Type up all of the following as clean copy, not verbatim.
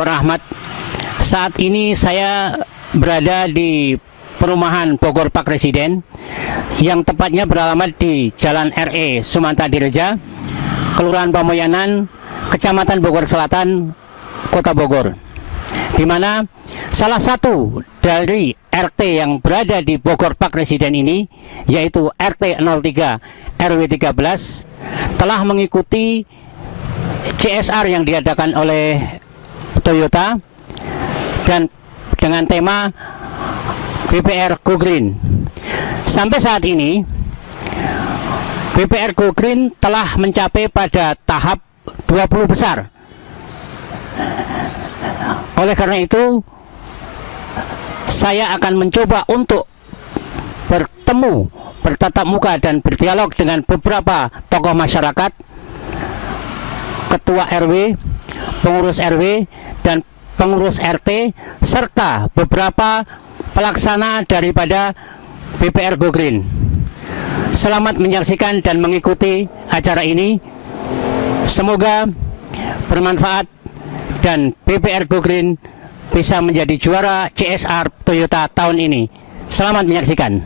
Anwar Ahmad. Saat ini saya berada di perumahan Bogor Park Residen yang tepatnya beralamat di Jalan RE Sumanta Direja, Kelurahan Pamoyanan, Kecamatan Bogor Selatan, Kota Bogor, di mana salah satu dari RT yang berada di Bogor Park Residen ini, yaitu RT 03 RW 13, telah mengikuti CSR yang diadakan oleh Toyota dan dengan tema BPR Go Green. Sampai saat ini BPR Go Green telah mencapai pada tahap 20 besar. Oleh karena itu, saya akan mencoba untuk bertemu, bertatap muka dan berdialog dengan beberapa tokoh masyarakat, ketua RW, pengurus RW, dan pengurus RT, serta beberapa pelaksana daripada BPR Go Green. Selamat menyaksikan dan mengikuti acara ini. Semoga bermanfaat dan BPR Go Green bisa menjadi juara CSR Toyota tahun ini. Selamat menyaksikan.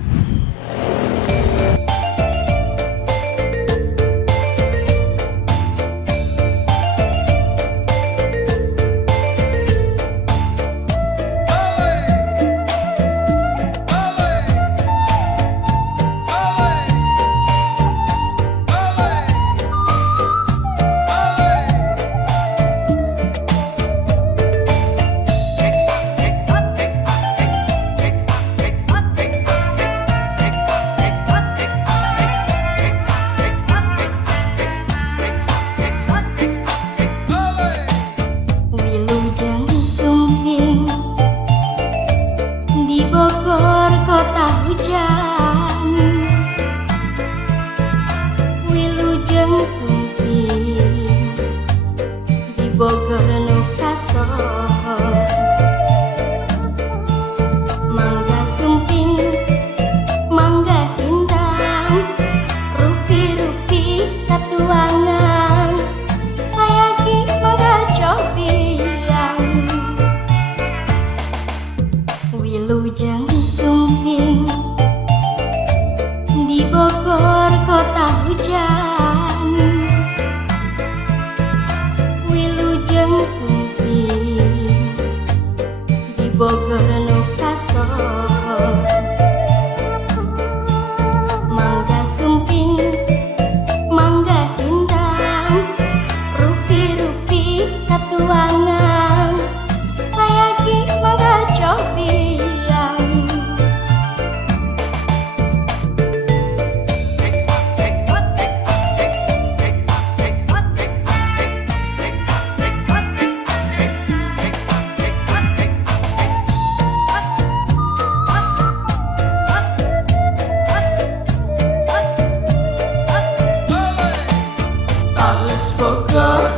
Bogor,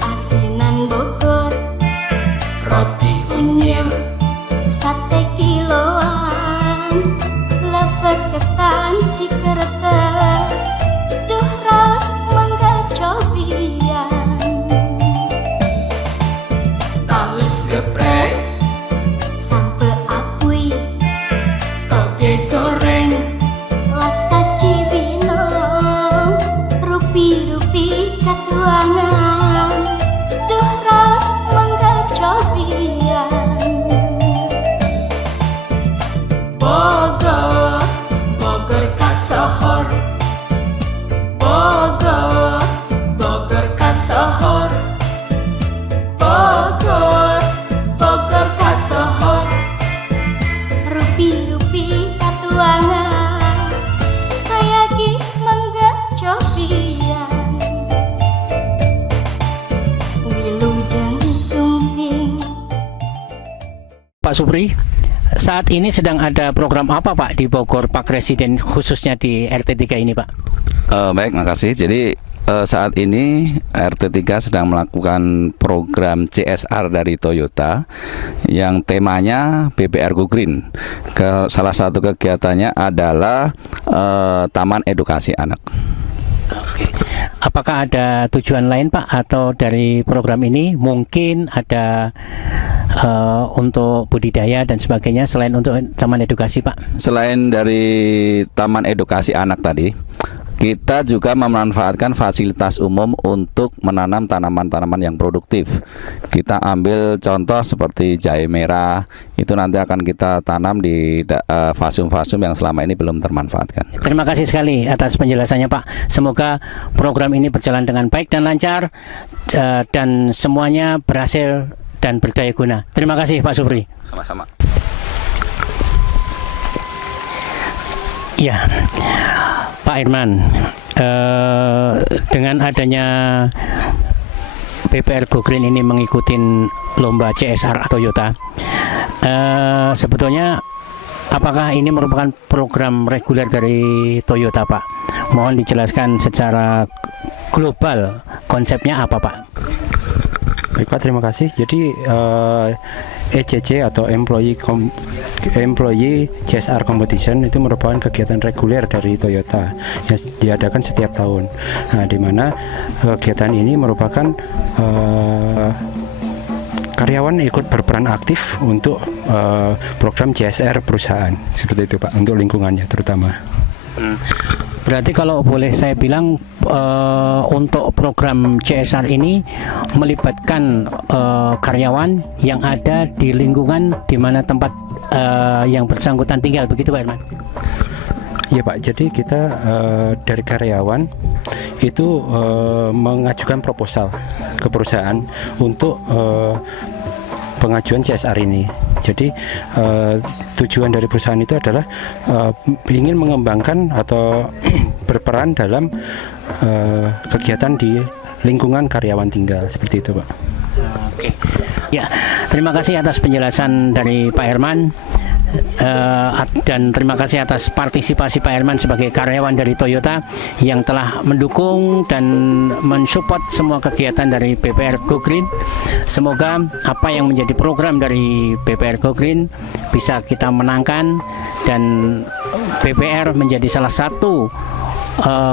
asinan Bogor, roti unyil, sate kiloan, lepet ketan Cikereta, duh raos mangga cobian, talis geprek, sampe apui, toge goreng, laksa cibinong, rupi-rupi katuangan, duh raos mangga cobian. Bogor, Bogor kasohor, Bogor, Bogor kasohor, Bogor, Bogor kasohor, rupi-rupi katuangan, saya ki mangga cobian. Pak Supri, saat ini sedang ada program apa Pak di Bogor Park Residen, khususnya di RT 3 ini Pak? Baik, makasih. Jadi saat ini RT 3 sedang melakukan program CSR dari Toyota yang temanya BPR Go Green. Salah satu kegiatannya adalah Taman Edukasi Anak. Oke. Apakah ada tujuan lain Pak atau dari program ini mungkin ada untuk budidaya dan sebagainya selain untuk taman edukasi Pak? Selain dari taman edukasi anak tadi, kita juga memanfaatkan fasilitas umum untuk menanam tanaman-tanaman yang produktif. Kita ambil contoh seperti jahe merah, itu nanti akan kita tanam di fasum-fasum yang selama ini belum termanfaatkan. Terima kasih sekali atas penjelasannya Pak. Semoga program ini berjalan dengan baik dan lancar dan semuanya berhasil dan berdaya guna. Terima kasih Pak Supri. Sama-sama. Ya, Pak Irman, dengan adanya PPR Go Green ini mengikuti lomba CSR Toyota, sebetulnya apakah ini merupakan program reguler dari Toyota Pak? Mohon dijelaskan secara global konsepnya apa Pak? Baik Pak, terima kasih. Jadi ECC atau Employee CSR Competition itu merupakan kegiatan reguler dari Toyota yang diadakan setiap tahun. Nah, di mana kegiatan ini merupakan karyawan ikut berperan aktif untuk program CSR perusahaan, seperti itu Pak, untuk lingkungannya terutama. Berarti kalau boleh saya bilang untuk program CSR ini melibatkan karyawan yang ada di lingkungan di mana tempat yang bersangkutan tinggal, begitu Pak Irman? Iya Pak, jadi kita dari karyawan itu mengajukan proposal ke perusahaan untuk pengajuan CSR ini. Jadi tujuan dari perusahaan itu adalah ingin mengembangkan atau berperan dalam kegiatan di lingkungan karyawan tinggal, seperti itu Pak. Oke. Ya, terima kasih atas penjelasan dari Pak Herman. Dan terima kasih atas partisipasi Pak Herman sebagai karyawan dari Toyota yang telah mendukung dan mensupport semua kegiatan dari PPR Go Green. Semoga apa yang menjadi program dari PPR Go Green bisa kita menangkan dan PPR menjadi salah satu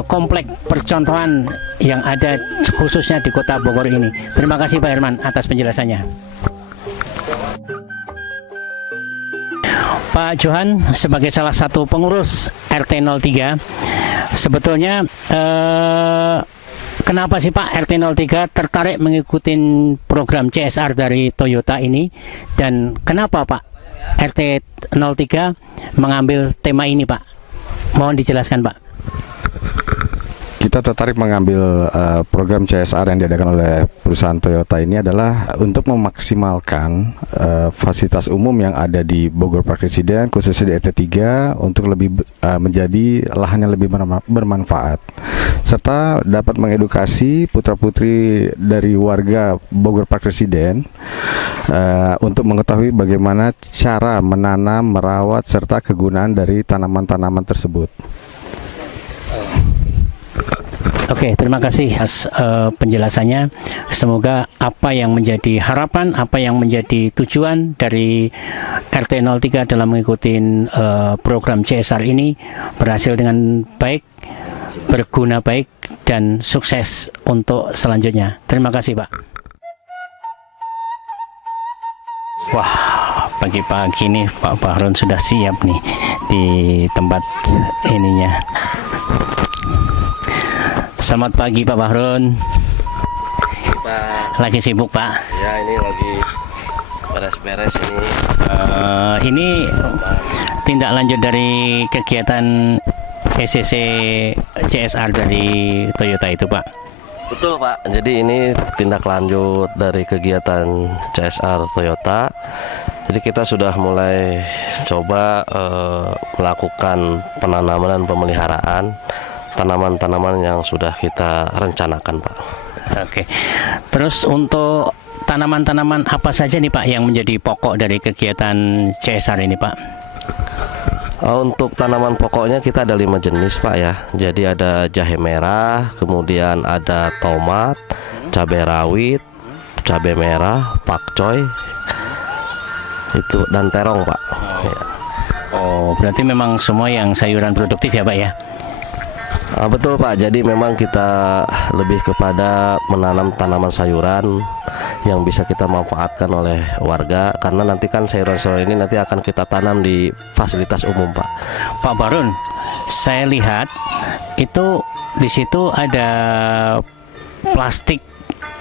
komplek percontohan yang ada khususnya di Kota Bogor ini. Terima kasih Pak Herman atas penjelasannya. Pak Johan sebagai salah satu pengurus RT 03, sebetulnya kenapa sih Pak RT 03 tertarik mengikuti program CSR dari Toyota ini, dan kenapa Pak RT 03 mengambil tema ini Pak? Mohon dijelaskan Pak. Kita tertarik mengambil program CSR yang diadakan oleh perusahaan Toyota ini adalah untuk memaksimalkan fasilitas umum yang ada di Bogor Park Residen, khususnya di RT 3, untuk lebih menjadi lahan yang lebih bermanfaat, serta dapat mengedukasi putra-putri dari warga Bogor Park Residen untuk mengetahui bagaimana cara menanam, merawat, serta kegunaan dari tanaman-tanaman tersebut. Oke, terima kasih atas penjelasannya. Semoga apa yang menjadi harapan, apa yang menjadi tujuan dari RT 03 dalam mengikuti program CSR ini berhasil dengan baik, berguna baik, dan sukses untuk selanjutnya. Terima kasih Pak. Wah, pagi-pagi nih Pak Bahrun sudah siap nih di tempat ininya. Selamat pagi Pak Bahrun. Pak. Lagi sibuk Pak? Ya, ini lagi beres-beres ini. Ini tindak lanjut dari kegiatan ECC CSR dari Toyota itu Pak? Betul Pak, jadi ini tindak lanjut dari kegiatan CSR Toyota. Jadi kita sudah mulai coba melakukan penanaman dan pemeliharaan tanaman-tanaman yang sudah kita rencanakan Pak. Oke. Terus untuk tanaman-tanaman apa saja nih Pak yang menjadi pokok dari kegiatan CSR ini Pak? Untuk tanaman pokoknya kita ada 5 jenis Pak ya. Jadi ada jahe merah, kemudian ada tomat, cabai rawit, cabai merah, pakcoy, itu dan terong Pak. Oh, berarti memang semua yang sayuran produktif ya Pak ya? Betul Pak, jadi memang kita lebih kepada menanam tanaman sayuran yang bisa kita manfaatkan oleh warga, karena nanti kan sayuran-sayuran ini nanti akan kita tanam di fasilitas umum Pak. Pak Barun, saya lihat itu di situ ada plastik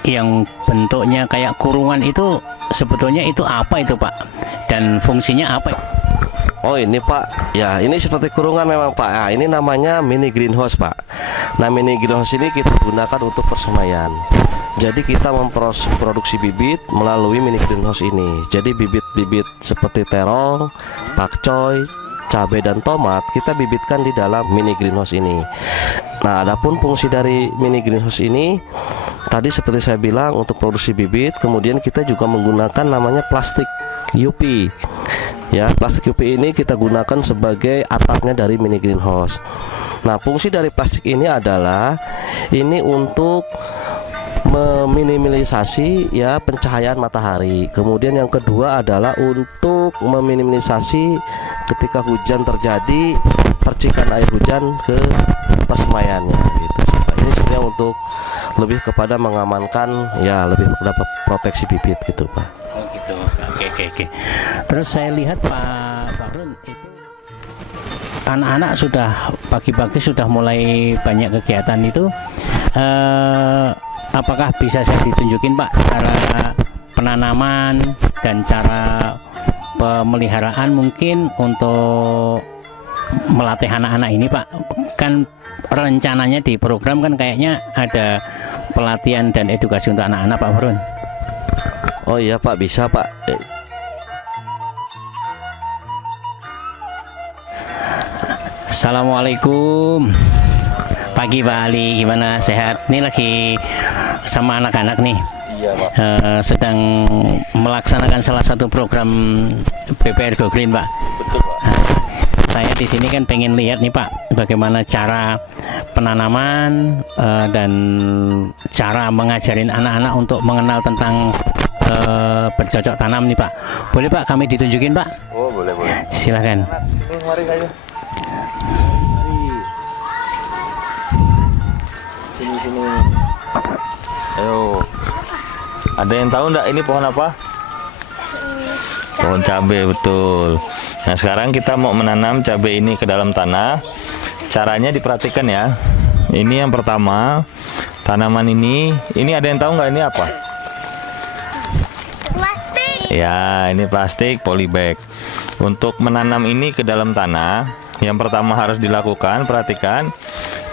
yang bentuknya kayak kurungan, itu sebetulnya itu apa itu Pak? Dan fungsinya apa? Oh ini Pak, ya ini seperti kurungan memang Pak. Nah, ini namanya mini greenhouse Pak. Nah mini greenhouse ini kita gunakan untuk persemaian. Jadi kita memproduksi bibit melalui mini greenhouse ini. Jadi bibit-bibit seperti terong, pakcoy, cabai dan tomat kita bibitkan di dalam mini greenhouse ini. Nah adapun fungsi dari mini greenhouse ini tadi seperti saya bilang untuk produksi bibit, kemudian kita juga menggunakan namanya plastik UP. Ya, plastik UP ini kita gunakan sebagai atapnya dari mini greenhouse. Nah, fungsi dari plastik ini adalah ini untuk meminimalisasi ya pencahayaan matahari. Kemudian yang kedua adalah untuk meminimalisasi ketika hujan terjadi percikan air hujan ke persemaiannya gitu. Ini sebenarnya untuk lebih kepada mengamankan ya lebih kepada proteksi bibit gitu Pak. Oh gitu. Oke. Terus saya lihat Pak Barun itu anak-anak sudah pagi-pagi sudah mulai banyak kegiatan itu. Apakah bisa saya ditunjukin Pak cara penanaman dan cara pemeliharaan mungkin untuk melatih anak-anak ini Pak? Kan rencananya di program kan kayaknya ada pelatihan dan edukasi untuk anak-anak Pak Barun. Oh iya Pak, bisa Pak. Assalamualaikum. Pagi Pak Ali, gimana, sehat? Ini lagi sama anak-anak nih. Iya Pak. Sedang melaksanakan salah satu program BPR Go Green Pak. Betul Pak. Saya di sini kan pengen lihat nih Pak, bagaimana cara penanaman dan cara mengajarin anak-anak untuk mengenal tentang bercocok tanam nih Pak. Boleh Pak kami ditunjukin Pak? Oh boleh. Silakan. Sini mari ayo. Sini. Ayo. Ada yang tahu enggak ini pohon apa? Pohon cabai, betul. Nah sekarang kita mau menanam cabai ini ke dalam tanah. Caranya diperhatikan ya. Ini yang pertama, tanaman ini ada yang tahu nggak ini apa? Ya, ini plastik polybag. Untuk menanam ini ke dalam tanah, yang pertama harus dilakukan, perhatikan.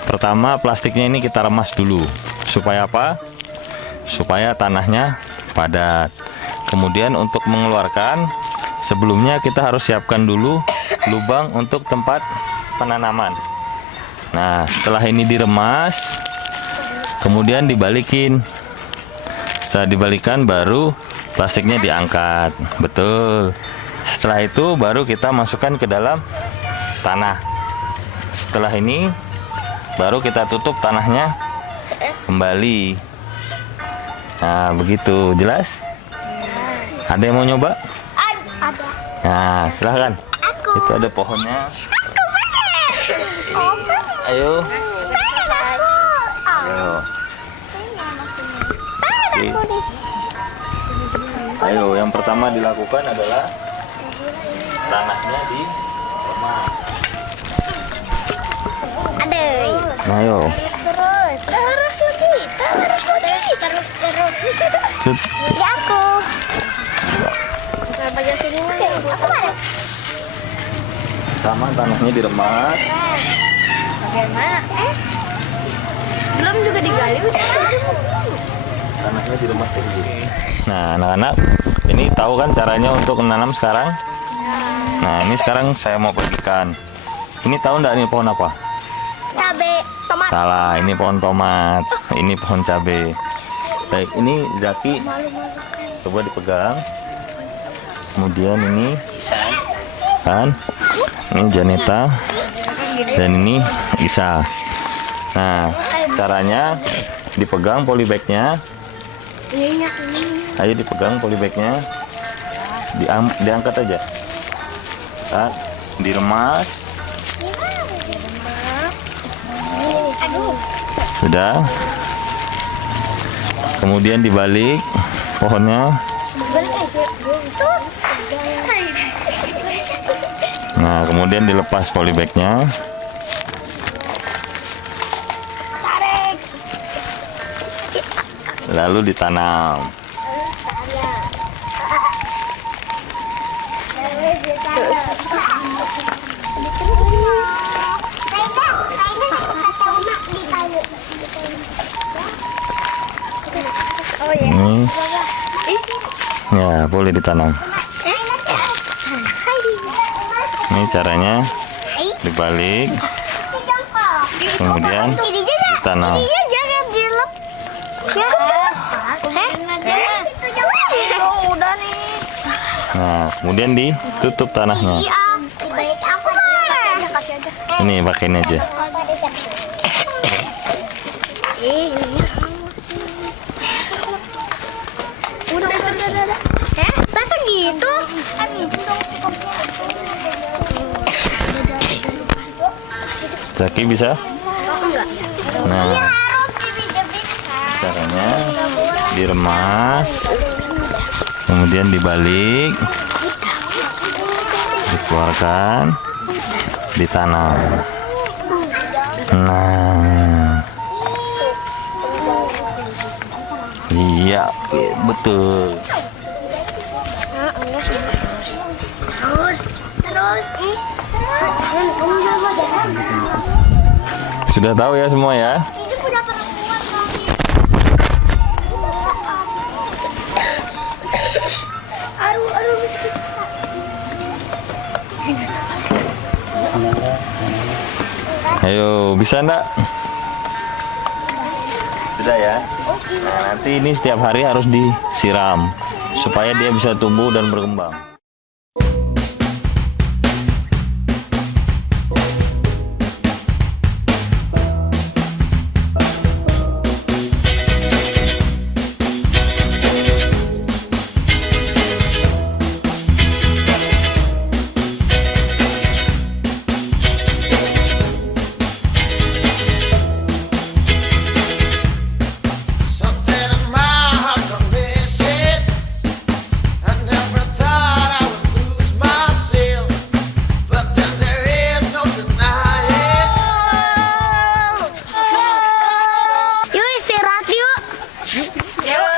Pertama, plastiknya ini kita remas dulu. Supaya apa? Supaya tanahnya padat. Kemudian untuk mengeluarkan, sebelumnya kita harus siapkan dulu lubang untuk tempat penanaman. Nah, setelah ini diremas, kemudian dibalikin. Setelah dibalikan baru plastiknya diangkat. Betul. Setelah itu baru kita masukkan ke dalam tanah. Setelah ini baru kita tutup tanahnya kembali. Nah begitu, jelas? Ada yang mau nyoba? Ada. Nah silahkan. Itu ada pohonnya. Ayo. Ayo. Oke. Ayo, yang pertama dilakukan adalah tanahnya diremas. Nah, ayo. Terus. Ya aku. Pertama tanahnya diremas. Bagaimana? Belum juga digali. Tanahnya diremas kayak gini. Nah, anak-anak, ini tahu kan caranya untuk menanam sekarang? Nah, ini sekarang saya mau bagikan. Ini tahu enggak ini pohon apa? Cabai, tomat. Salah, ini pohon tomat. Ini pohon cabai. Baik, ini Zaki. Coba dipegang. Kemudian ini kan? Ini Janeta. Dan ini Isa. Nah, caranya dipegang polybagnya. Ayo dipegang polybagnya, diangkat aja, diremas. Sudah. Kemudian dibalik pohonnya. Nah, kemudian dilepas polybagnya. Lalu ditanam. Ini, ya boleh ditanam. Ini caranya dibalik, kemudian ditanam. Nah, kemudian ditutup tanahnya. Ini pakai ini aja. Masa gitu? Zaki bisa? Nah, Harus dibijak-bijak. caranya diremas, kemudian dibalik, dikeluarkan, ditanam. Nah, iya betul. Terus. Sudah tahu ya semua ya? Ini udah perempuan lagi. Ayo, bisa enggak? Sudah ya? Nah, nanti ini setiap hari harus disiram supaya dia bisa tumbuh dan berkembang. Something in my heart gone missing. I never thought I would lose myself, but then there is no denying. Yuk istirahat yuk. Yuk.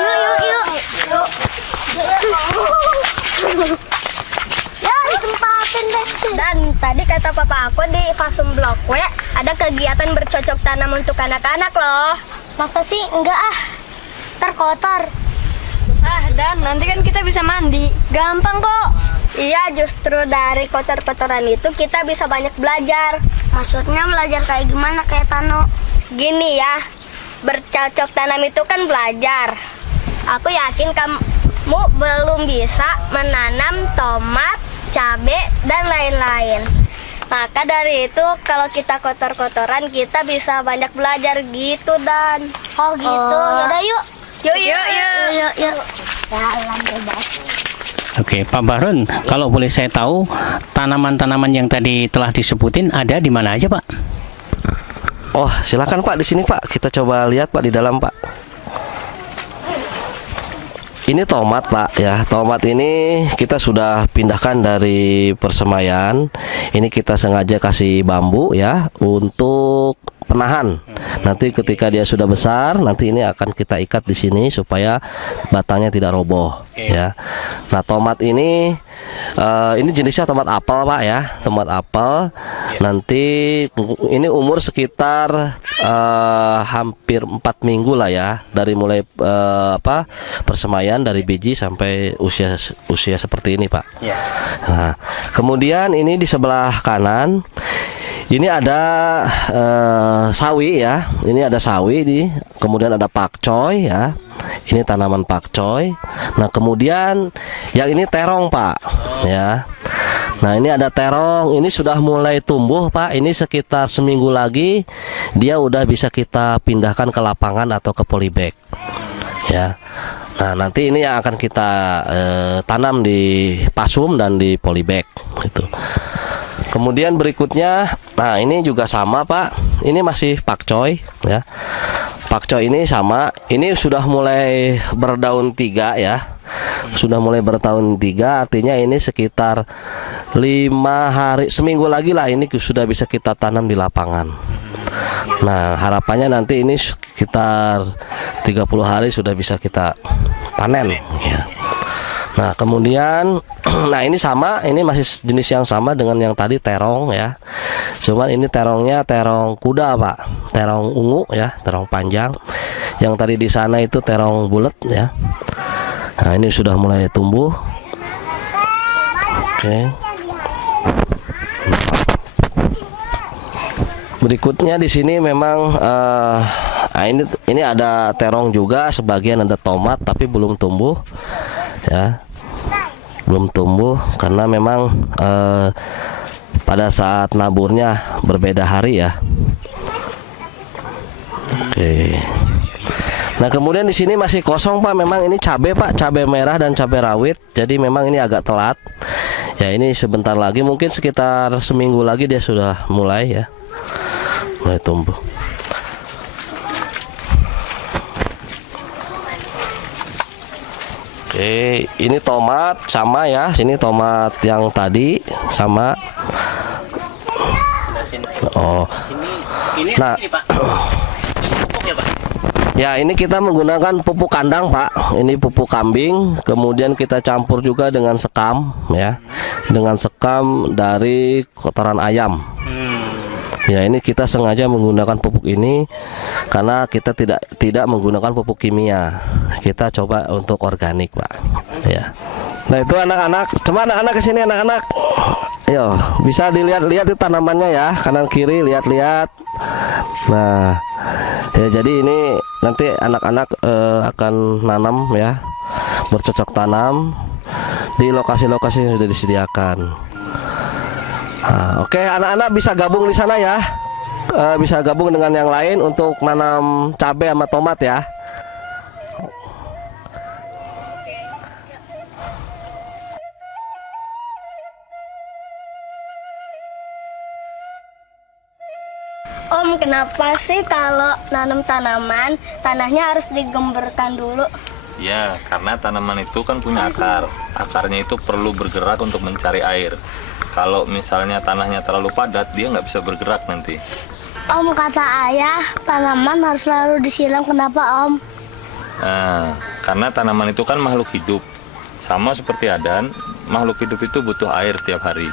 Ya ditempatin deh. Dan tadi kata papa aku di Fasum Blok W ada kegiatan bercocok tanam untuk anak-anak loh. Masa sih enggak ah? Terkotor. Dan nanti kan kita bisa mandi. Gampang kok. Iya, justru dari kotor-kotoran itu kita bisa banyak belajar. Maksudnya belajar kayak gimana kayak Tano? Gini ya, bercocok tanam itu kan belajar. Aku yakin kamu belum bisa menanam tomat, cabai, dan lain-lain. Maka dari itu kalau kita kotor-kotoran kita bisa banyak belajar gitu Dan. Oh gitu. Yaudah yuk. Yuk. Jalan bebas. Oke, Pak Bahrun, kalau boleh saya tahu tanaman-tanaman yang tadi telah disebutin ada di mana aja, Pak? Oh, silakan Pak di sini Pak. Kita coba lihat Pak di dalam Pak. Ini tomat Pak ya. Tomat ini kita sudah pindahkan dari persemaian. Ini kita sengaja kasih bambu ya untuk penahan. Nanti ketika dia sudah besar, nanti ini akan kita ikat di sini supaya batangnya tidak roboh ya. Nah, tomat ini jenisnya tomat apel Pak ya. Tomat apel. Nanti ini umur sekitar hampir 4 minggu lah ya, dari mulai persemaian dari biji sampai usia seperti ini Pak. Nah, kemudian ini di sebelah kanan ini ada sawi ya. Ini ada sawi kemudian ada pakcoy ya. Ini tanaman pakcoy. Nah, kemudian yang ini terong Pak ya. Nah, ini ada terong. Ini sudah mulai tumbuh Pak. Ini sekitar seminggu lagi dia udah bisa kita pindahkan ke lapangan atau ke polybag ya. Nah, nanti ini yang akan kita tanam di pasum dan di polybag gitu. Kemudian berikutnya, nah ini juga sama Pak, ini masih pakcoy ya. Pakcoy ini sama, ini sudah mulai berdaun 3 ya. Sudah mulai berdaun 3, artinya ini sekitar 5 hari, seminggu lagi lah ini sudah bisa kita tanam di lapangan. Nah harapannya nanti ini sekitar 30 hari sudah bisa kita panen ya. Nah kemudian, nah ini sama, ini masih jenis yang sama dengan yang tadi terong ya. Cuman ini terongnya terong kuda Pak, terong ungu ya, terong panjang. Yang tadi di sana itu terong bulat ya. Nah ini sudah mulai tumbuh. Oke. Berikutnya di sini memang nah ini ada terong juga, sebagian ada tomat tapi belum tumbuh ya, belum tumbuh karena memang pada saat naburnya berbeda hari ya. Oke. Nah kemudian di sini masih kosong Pak, memang ini cabai Pak, cabai merah dan cabai rawit, jadi memang ini agak telat ya. Ini sebentar lagi, mungkin sekitar seminggu lagi dia sudah mulai ya, mulai tumbuh. Oke, ini tomat sama ya, sini tomat yang tadi sama. Oh, nah, ya ini kita menggunakan pupuk kandang Pak, ini pupuk kambing, kemudian kita campur juga dengan sekam ya, dengan sekam dari kotoran ayam. Ya ini kita sengaja menggunakan pupuk ini karena kita tidak menggunakan pupuk kimia. Kita coba untuk organik Pak. Ya. Nah itu anak-anak, coba anak-anak kesini anak-anak. Yo bisa dilihat-lihat itu tanamannya ya, kanan kiri lihat-lihat. Nah ya jadi ini nanti anak-anak akan nanam ya, bercocok tanam di lokasi-lokasi yang sudah disediakan. Nah, oke, anak-anak bisa gabung di sana ya, bisa gabung dengan yang lain untuk nanam cabai sama tomat ya. Om, kenapa sih kalau nanam tanaman tanahnya harus digemburkan dulu? Ya, karena tanaman itu kan punya akar. Akarnya itu perlu bergerak untuk mencari air. Kalau misalnya tanahnya terlalu padat, dia nggak bisa bergerak nanti. Om, kata ayah, tanaman harus selalu disiram. Kenapa Om? Nah, karena tanaman itu kan makhluk hidup. Sama seperti Adan, makhluk hidup itu butuh air tiap hari.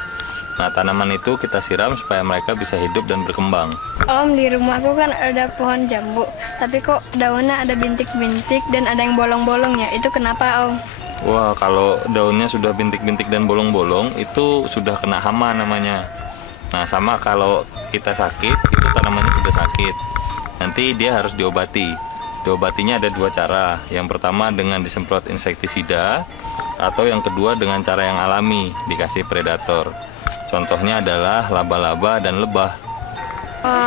Nah, tanaman itu kita siram supaya mereka bisa hidup dan berkembang. Om, di rumahku kan ada pohon jambu, tapi kok daunnya ada bintik-bintik dan ada yang bolong-bolongnya. Itu kenapa Om? Wah, kalau daunnya sudah bintik-bintik dan bolong-bolong, itu sudah kena hama namanya. Nah, sama kalau kita sakit, itu tanamannya sudah sakit. Nanti dia harus diobati. Diobatinya ada 2 cara. Yang pertama dengan disemprot insektisida, atau yang kedua dengan cara yang alami, dikasih predator. Contohnya adalah laba-laba dan lebah.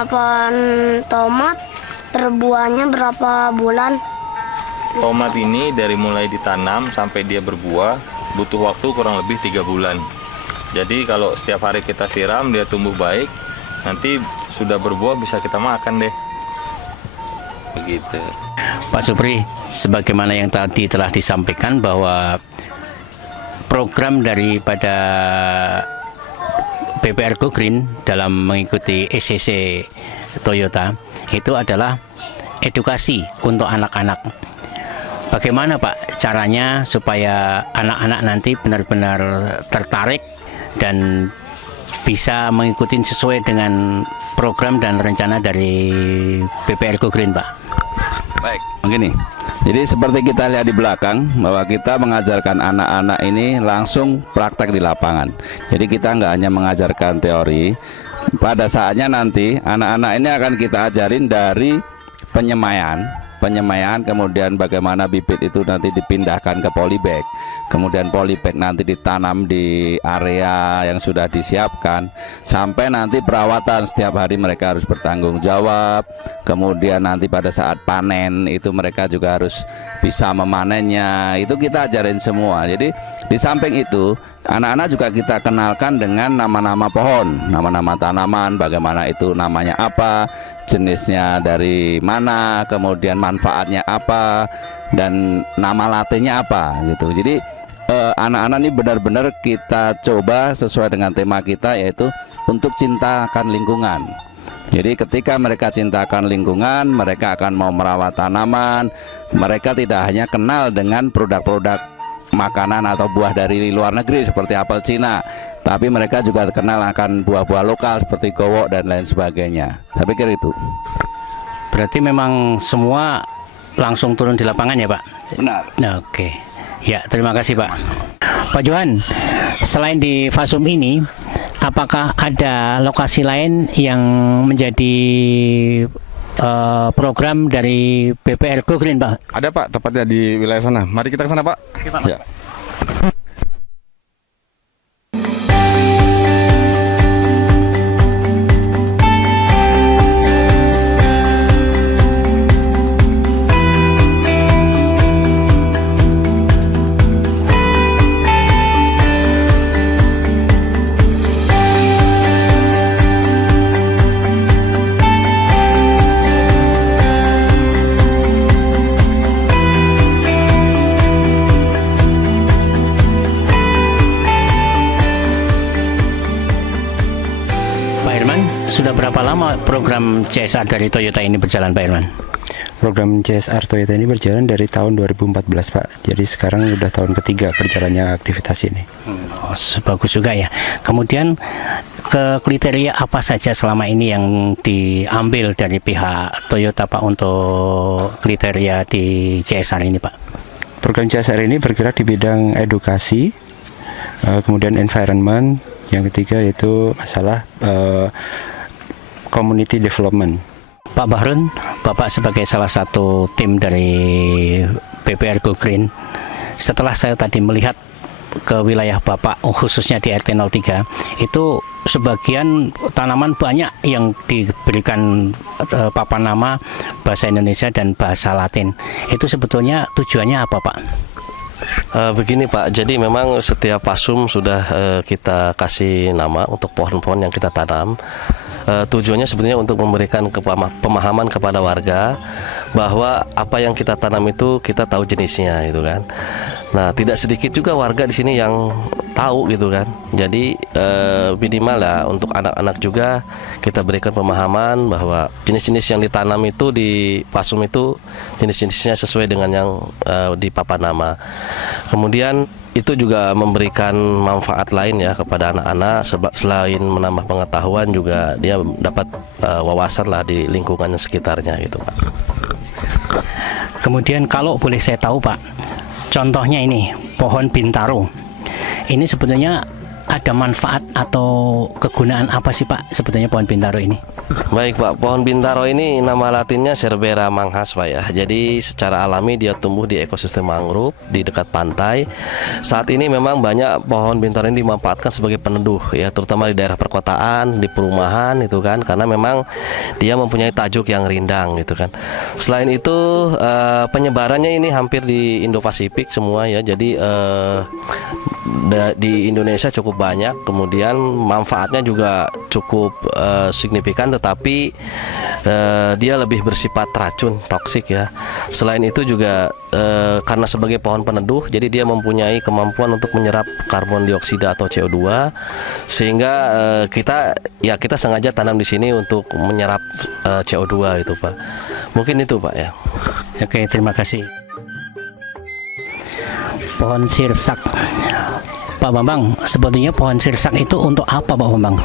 Pohon tomat berbuahnya berapa bulan? Tomat ini dari mulai ditanam sampai dia berbuah butuh waktu kurang lebih 3 bulan. Jadi kalau setiap hari kita siram, dia tumbuh baik, nanti sudah berbuah bisa kita makan deh. Begitu. Pak Supri, sebagaimana yang tadi telah disampaikan bahwa program daripada PPR Go Green dalam mengikuti ECC Toyota itu adalah edukasi untuk anak-anak. Bagaimana Pak caranya supaya anak-anak nanti benar-benar tertarik dan bisa mengikuti sesuai dengan program dan rencana dari PPR Go Green Pak? Baik, begini. Jadi seperti kita lihat di belakang bahwa kita mengajarkan anak-anak ini langsung praktek di lapangan. Jadi kita nggak hanya mengajarkan teori. Pada saatnya nanti anak-anak ini akan kita ajarin dari penyemaian, kemudian bagaimana bibit itu nanti dipindahkan ke polybag, kemudian polybag nanti ditanam di area yang sudah disiapkan, sampai nanti perawatan setiap hari mereka harus bertanggung jawab, kemudian nanti pada saat panen itu mereka juga harus bisa memanennya, itu kita ajarin semua. Jadi di samping itu Anak-anak juga kita kenalkan dengan nama-nama pohon, nama-nama tanaman, bagaimana itu namanya apa, jenisnya dari mana, kemudian manfaatnya apa, dan nama latinnya apa gitu. Jadi anak-anak ini benar-benar kita coba sesuai dengan tema kita, yaitu untuk cintakan lingkungan. Jadi ketika mereka cintakan lingkungan, mereka akan mau merawat tanaman. Mereka tidak hanya kenal dengan produk-produk makanan atau buah dari luar negeri seperti apel Cina, tapi mereka juga kenal akan buah-buah lokal seperti gowok dan lain sebagainya. Saya pikir itu. Berarti memang semua langsung turun di lapangan ya Pak? Benar. Oke. Ya, terima kasih Pak. Pak Johan, selain di Fasum ini, apakah ada lokasi lain yang menjadi program dari BPR Go Green, Pak? Ada Pak, tepatnya di wilayah sana. Mari kita ke sana Pak. Oke, Pak. Ya. Sudah berapa lama program CSR dari Toyota ini berjalan, Pak Irman? Program CSR Toyota ini berjalan dari tahun 2014 Pak. Jadi sekarang udah tahun ketiga berjalannya aktivitas ini. Oh, bagus juga ya. Kemudian kriteria apa saja selama ini yang diambil dari pihak Toyota Pak untuk kriteria di CSR ini Pak? Program CSR ini bergerak di bidang edukasi, kemudian environment, yang ketiga yaitu masalah community development. Pak Bahrun, Bapak sebagai salah satu tim dari BPR Go Green, setelah saya tadi melihat ke wilayah Bapak, khususnya di RT 03, itu sebagian tanaman banyak yang diberikan papan nama bahasa Indonesia dan bahasa Latin. Itu sebetulnya tujuannya apa, Pak? Begini Pak, jadi memang setiap Fasum sudah kita kasih nama untuk pohon-pohon yang kita tanam. Tujuannya sebetulnya untuk memberikan pemahaman kepada warga bahwa apa yang kita tanam itu kita tahu jenisnya, gitu kan. Nah, tidak sedikit juga warga di sini yang tahu, gitu kan. Jadi minimal ya untuk anak-anak juga kita berikan pemahaman bahwa jenis-jenis yang ditanam itu di Fasum itu jenis-jenisnya sesuai dengan yang di papan nama. Kemudian itu juga memberikan manfaat lain ya kepada anak-anak, selain menambah pengetahuan juga dia dapat wawasan lah di lingkungan sekitarnya, gitu Pak. Kemudian kalau boleh saya tahu Pak, contohnya ini pohon bintaro, ini sebetulnya ada manfaat atau kegunaan apa sih Pak sebetulnya pohon bintaro ini? Baik Pak, pohon bintaro ini nama latinnya Cerbera manghas Pak ya. Jadi secara alami dia tumbuh di ekosistem mangrove di dekat pantai. Saat ini memang banyak pohon bintaro ini dimanfaatkan sebagai peneduh ya, terutama di daerah perkotaan, di perumahan itu kan, karena memang dia mempunyai tajuk yang rindang gitu kan. Selain itu penyebarannya ini hampir di Indo-Pasifik semua ya. Jadi di Indonesia cukup banyak, kemudian manfaatnya juga cukup signifikan, tetapi dia lebih bersifat racun, toksik ya. Selain itu juga karena sebagai pohon peneduh, jadi dia mempunyai kemampuan untuk menyerap karbon dioksida atau CO2, sehingga kita sengaja tanam di sini untuk menyerap CO2 itu Pak. Mungkin itu Pak ya. Oke, terima kasih. Pohon sirsak, Pak Bambang, sebetulnya pohon sirsak itu untuk apa Pak Bambang?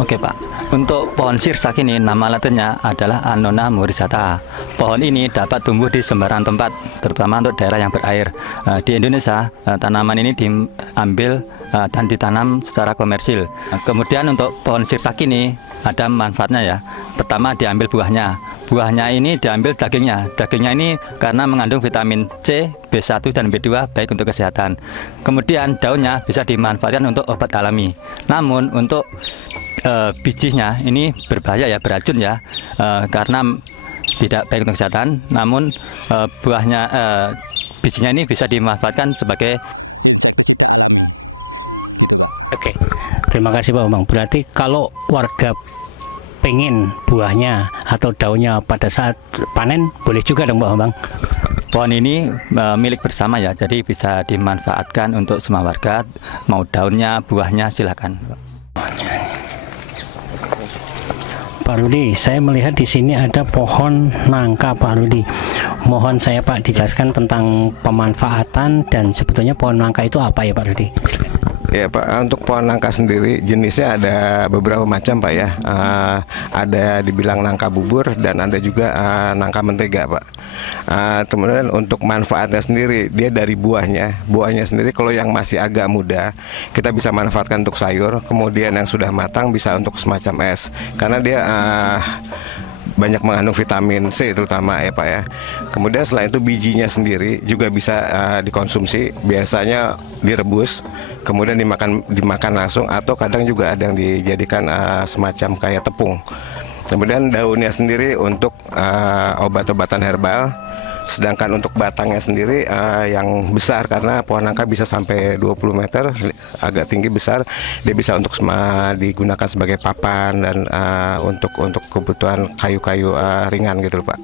Oke Pak, untuk pohon sirsak ini nama latinnya adalah Annona morisata. Pohon ini dapat tumbuh di sembarang tempat, terutama untuk daerah yang berair. Di Indonesia, tanaman ini diambil dan ditanam secara komersil. Kemudian untuk pohon sirsak ini ada manfaatnya ya. Pertama diambil buahnya. Buahnya ini diambil dagingnya. Dagingnya ini karena mengandung vitamin C, B1 dan B2 baik untuk kesehatan. Kemudian daunnya bisa dimanfaatkan untuk obat alami. Namun untuk bijinya ini berbahaya ya, beracun ya, karena tidak baik untuk kesehatan. Namun bijinya ini bisa dimanfaatkan sebagai Oke, terima kasih Pak Bambang. Berarti kalau warga pengen buahnya atau daunnya pada saat panen, boleh juga dong Pak Bambang? Pohon ini milik bersama ya, jadi bisa dimanfaatkan untuk semua warga, mau daunnya, buahnya silakan. Pak Rudi, saya melihat di sini ada pohon nangka Pak Rudi. Mohon saya Pak dijelaskan tentang pemanfaatan dan sebetulnya pohon nangka itu apa ya Pak Rudi? Ya Pak, untuk pohon nangka sendiri jenisnya ada beberapa macam Pak ya. Ada dibilang nangka bubur dan ada juga nangka mentega Pak. Kemudian untuk manfaatnya sendiri, dia dari buahnya sendiri kalau yang masih agak muda kita bisa manfaatkan untuk sayur, kemudian yang sudah matang bisa untuk semacam es, karena dia banyak mengandung vitamin C terutama ya Pak ya. Kemudian selain itu bijinya sendiri juga bisa dikonsumsi, biasanya direbus kemudian dimakan langsung, atau kadang juga ada yang dijadikan semacam kayak tepung. Kemudian daunnya sendiri untuk obat-obatan herbal, sedangkan untuk batangnya sendiri yang besar, karena pohon nangka bisa sampai 20 meter, agak tinggi besar, dia bisa untuk digunakan sebagai papan dan untuk kebutuhan kayu-kayu ringan gitu Pak.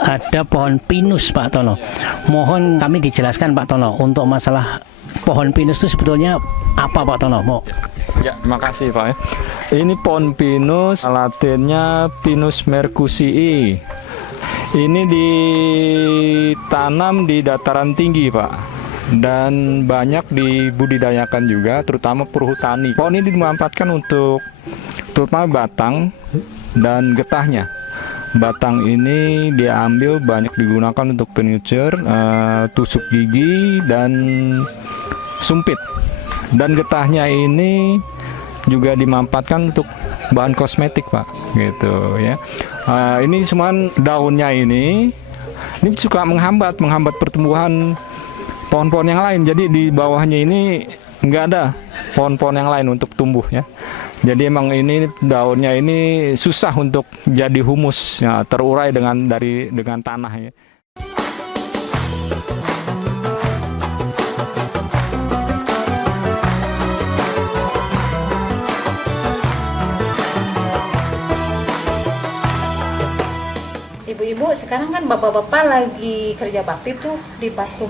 Ada pohon pinus Pak Tono. Mohon kami dijelaskan Pak Tono untuk masalah pohon pinus itu sebetulnya apa Pak Tono? Ya, terima kasih Pak. Ini pohon pinus, latinnya Pinus mercusii. Ini ditanam di dataran tinggi Pak, dan banyak dibudidayakan juga, terutama perhutani. Pohon ini dimanfaatkan untuk terutama batang dan getahnya. Batang ini diambil banyak digunakan untuk furniture, tusuk gigi dan sumpit. Dan getahnya ini juga dimanfaatkan untuk bahan kosmetik Pak, gitu ya. Ini cuma daunnya ini suka menghambat pertumbuhan pohon-pohon yang lain. Jadi di bawahnya ini nggak ada pohon-pohon yang lain untuk tumbuh ya. Jadi emang ini daunnya ini susah untuk jadi humus ya, terurai dengan tanah ya. Ibu-ibu sekarang kan bapak-bapak lagi kerja bakti tuh di Pasum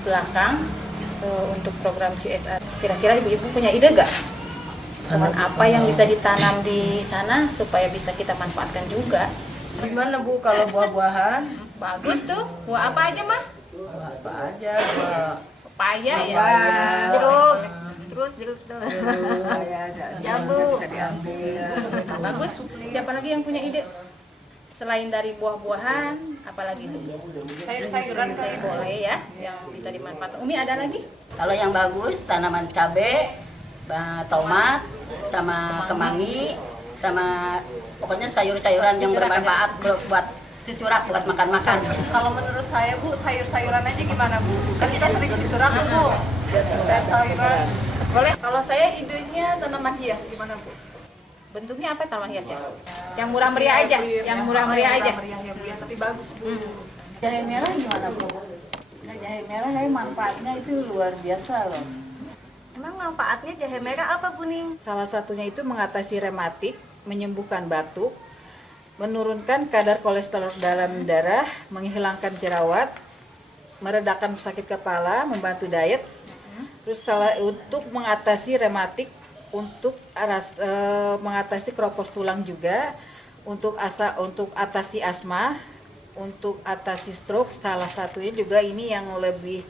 belakang untuk program CSR. Kira-kira ibu-ibu punya ide gak? Pohon apa yang bisa ditanam di sana supaya bisa kita manfaatkan juga? Gimana Bu kalau buah-buahan? Bagus tuh. Buah apa aja mah? Buah apa aja? Buah pepaya ya. jeruk. Terus tuh. Jambu bisa diambil. Bagus. Siapa lagi yang punya ide? Selain dari buah-buahan, apalagi itu? Sayur-sayuran boleh ya, yang bisa dimanfaatkan. Umi ada lagi? Kalau yang bagus tanaman cabai, tomat, sama kemangi, sama pokoknya sayur-sayuran yang bermanfaat buat cucurak, buat makan-makan. Kalau menurut saya Bu, sayur-sayuran aja gimana Bu? Kan kita sering cucurak tuh Bu. Sayur-sayuran. Boleh. Kalau saya idenya tanaman hias gimana Bu? Bentuknya apa tanaman hias ya? Yang murah meriah aja, yang murah meriah aja. Tapi bagus Bu. Jahe merah gimana Bu? Nah, jahe merah manfaatnya itu luar biasa loh. Emang manfaatnya jahe merah apa Bu Ning? Salah satunya itu mengatasi rematik, menyembuhkan batuk, menurunkan kadar kolesterol dalam darah, menghilangkan jerawat, meredakan sakit kepala, membantu diet. Terus untuk mengatasi rematik, untuk mengatasi keropos tulang juga, untuk atasi asma, untuk atasi stroke. Salah satunya juga ini yang lebih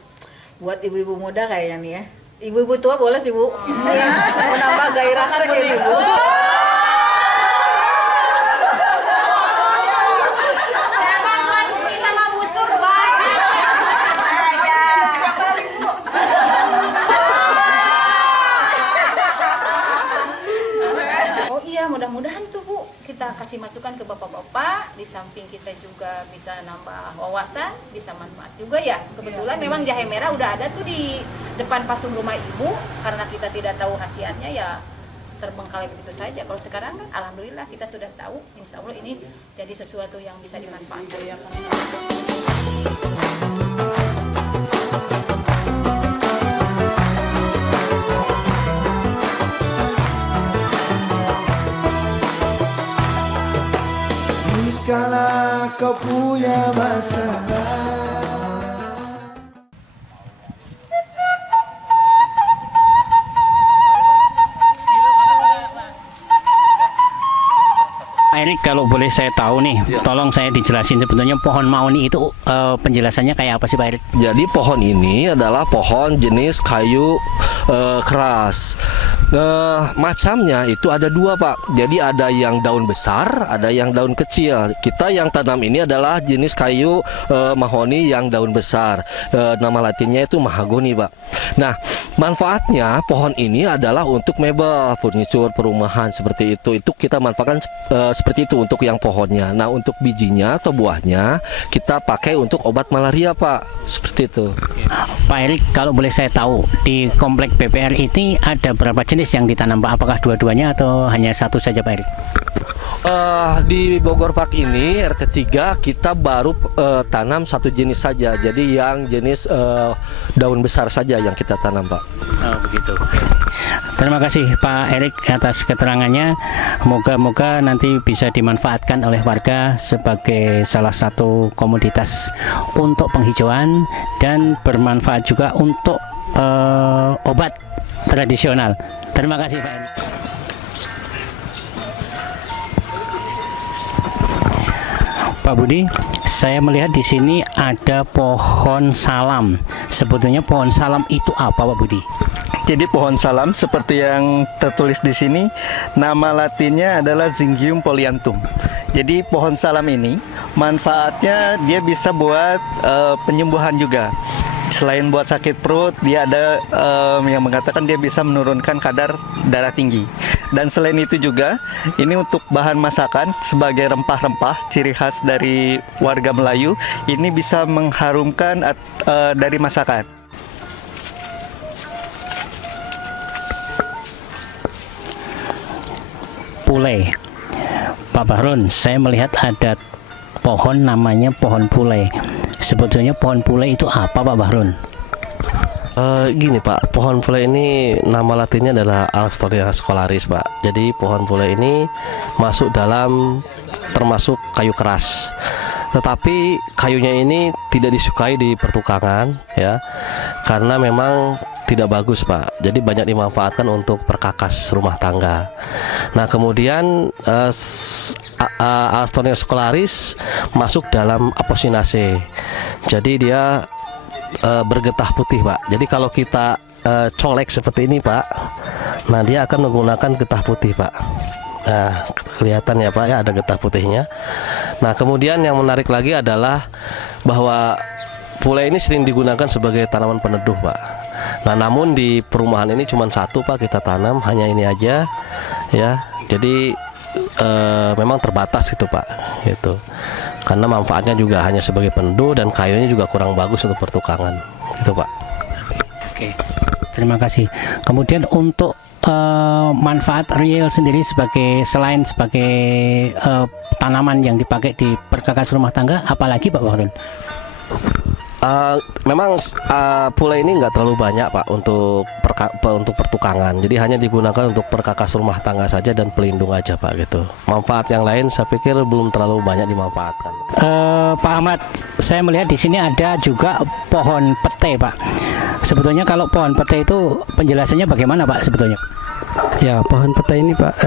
buat ibu-ibu muda kayaknya nih ya. Ibu-ibu tua boleh sih Bu, menambah gairah gitu Bu. Mudah-mudahan tuh Bu, kita kasih masukan ke bapak-bapak, di samping kita juga bisa nambah wawasan, bisa manfaat juga ya. Kebetulan memang jahe merah udah ada tuh di depan pasum rumah ibu, karena kita tidak tahu khasiatnya ya terbengkalai begitu saja. Kalau sekarang kan alhamdulillah kita sudah tahu, insya Allah ini jadi sesuatu yang bisa dimanfaatkan. Jikalau kau punya masalah. Pak Erik, kalau boleh saya tahu nih, tolong saya dijelasin sebetulnya pohon mahoni itu penjelasannya kayak apa sih Pak Erik? Jadi pohon ini adalah pohon jenis kayu keras. Macamnya itu ada dua Pak. Jadi ada yang daun besar, ada yang daun kecil. Kita yang tanam ini adalah jenis kayu mahoni yang daun besar. Nama latinnya itu mahagoni Pak. Nah, manfaatnya pohon ini adalah untuk mebel, furniture, perumahan seperti itu. Itu kita manfaatkan seperti itu untuk yang pohonnya. Nah, untuk bijinya atau buahnya kita pakai untuk obat malaria Pak. Seperti itu. Pak Erik, kalau boleh saya tahu, di komplek BPR ini ada berapa jenis yang ditanam Pak? Apakah dua-duanya atau hanya satu saja Pak Erik? Di Bogor Park ini RT 3 kita baru tanam satu jenis saja. Jadi yang jenis daun besar saja yang kita tanam Pak. Oh begitu. Terima kasih Pak Erik atas keterangannya. Moga-moga nanti bisa dimanfaatkan oleh warga sebagai salah satu komoditas untuk penghijauan dan bermanfaat juga untuk obat tradisional. Terima kasih Pak Erik. Pak Budi, saya melihat di sini ada pohon salam. Sebetulnya pohon salam itu apa Pak Budi? Jadi pohon salam seperti yang tertulis di sini, nama latinnya adalah Zingium polyanthum. Jadi pohon salam ini manfaatnya dia bisa buat penyembuhan juga. Selain buat sakit perut, dia ada yang mengatakan dia bisa menurunkan kadar darah tinggi. Dan selain itu juga, ini untuk bahan masakan sebagai rempah-rempah ciri khas dari warga Melayu, ini bisa mengharumkan dari masakan. Pule. Pak Bahrun, saya melihat ada pohon namanya pohon pule. Sebetulnya pohon pule itu apa Pak Bahrun? Gini Pak, pohon pule ini nama latinnya adalah Alstoria scholaris Pak. Jadi pohon pule ini masuk dalam termasuk kayu keras. Tetapi kayunya ini tidak disukai di pertukangan ya, karena memang tidak bagus Pak. Jadi banyak dimanfaatkan untuk perkakas rumah tangga. Nah kemudian Alstoria scholaris masuk dalam Apocynaceae. Jadi dia bergetah putih Pak. Jadi kalau kita colek seperti ini Pak, nah dia akan menggunakan getah putih Pak. Nah kelihatan ya Pak ya, ada getah putihnya. Nah kemudian yang menarik lagi adalah bahwa pule ini sering digunakan sebagai tanaman peneduh Pak. Nah namun di perumahan ini cuma satu Pak kita tanam, hanya ini aja ya. Jadi memang terbatas gitu Pak, gitu. Karena manfaatnya juga hanya sebagai peneduh dan kayunya juga kurang bagus untuk pertukangan, gitu Pak. Oke, terima kasih. Kemudian untuk manfaat real sendiri selain sebagai tanaman yang dipakai di perkakas rumah tangga, apalagi Pak Bahrun? Memang pule ini nggak terlalu banyak Pak untuk pertukangan. Jadi hanya digunakan untuk perkakas rumah tangga saja dan pelindung aja Pak gitu. Manfaat yang lain saya pikir belum terlalu banyak dimanfaatkan. Pak Ahmad, saya melihat di sini ada juga pohon pete Pak. Sebetulnya kalau pohon pete itu penjelasannya bagaimana Pak sebetulnya? Ya, pohon pete ini Pak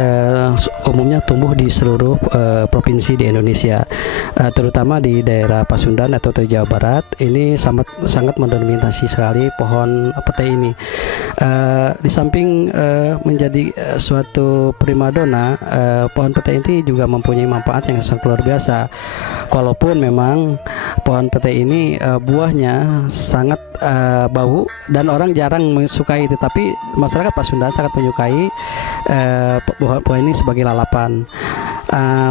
umumnya tumbuh di seluruh provinsi di Indonesia, terutama di daerah Pasundan atau Jawa Barat. Ini sangat mendominasi sekali pohon pete ini. Di samping menjadi suatu primadona, pohon pete ini juga mempunyai manfaat yang sangat luar biasa. Walaupun memang pohon pete ini buahnya sangat bau dan orang jarang menyukai, tetapi masyarakat Pasundan sangat menyukai buah ini sebagai lalapan.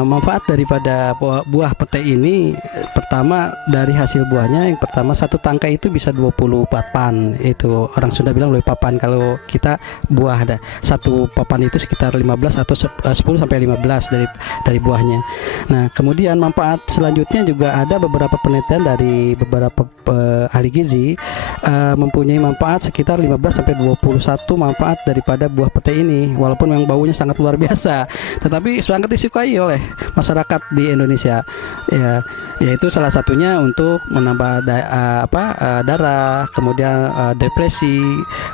Manfaat daripada buah pete ini, pertama dari hasil buahnya, yang pertama satu tangkai itu bisa 24 pan. Itu orang Sunda bilang lebih papan. Kalau kita buah ada satu papan itu sekitar 15 atau 10 sampai 15 dari buahnya. Nah kemudian manfaat selanjutnya juga ada beberapa penelitian dari beberapa ahli gizi mempunyai manfaat sekitar 15 sampai 21 manfaat daripada buah pete ini. Walaupun memang baunya sangat luar biasa, tetapi sangat disukai disukai oleh masyarakat di Indonesia, ya, yaitu salah satunya untuk menambah darah, kemudian depresi,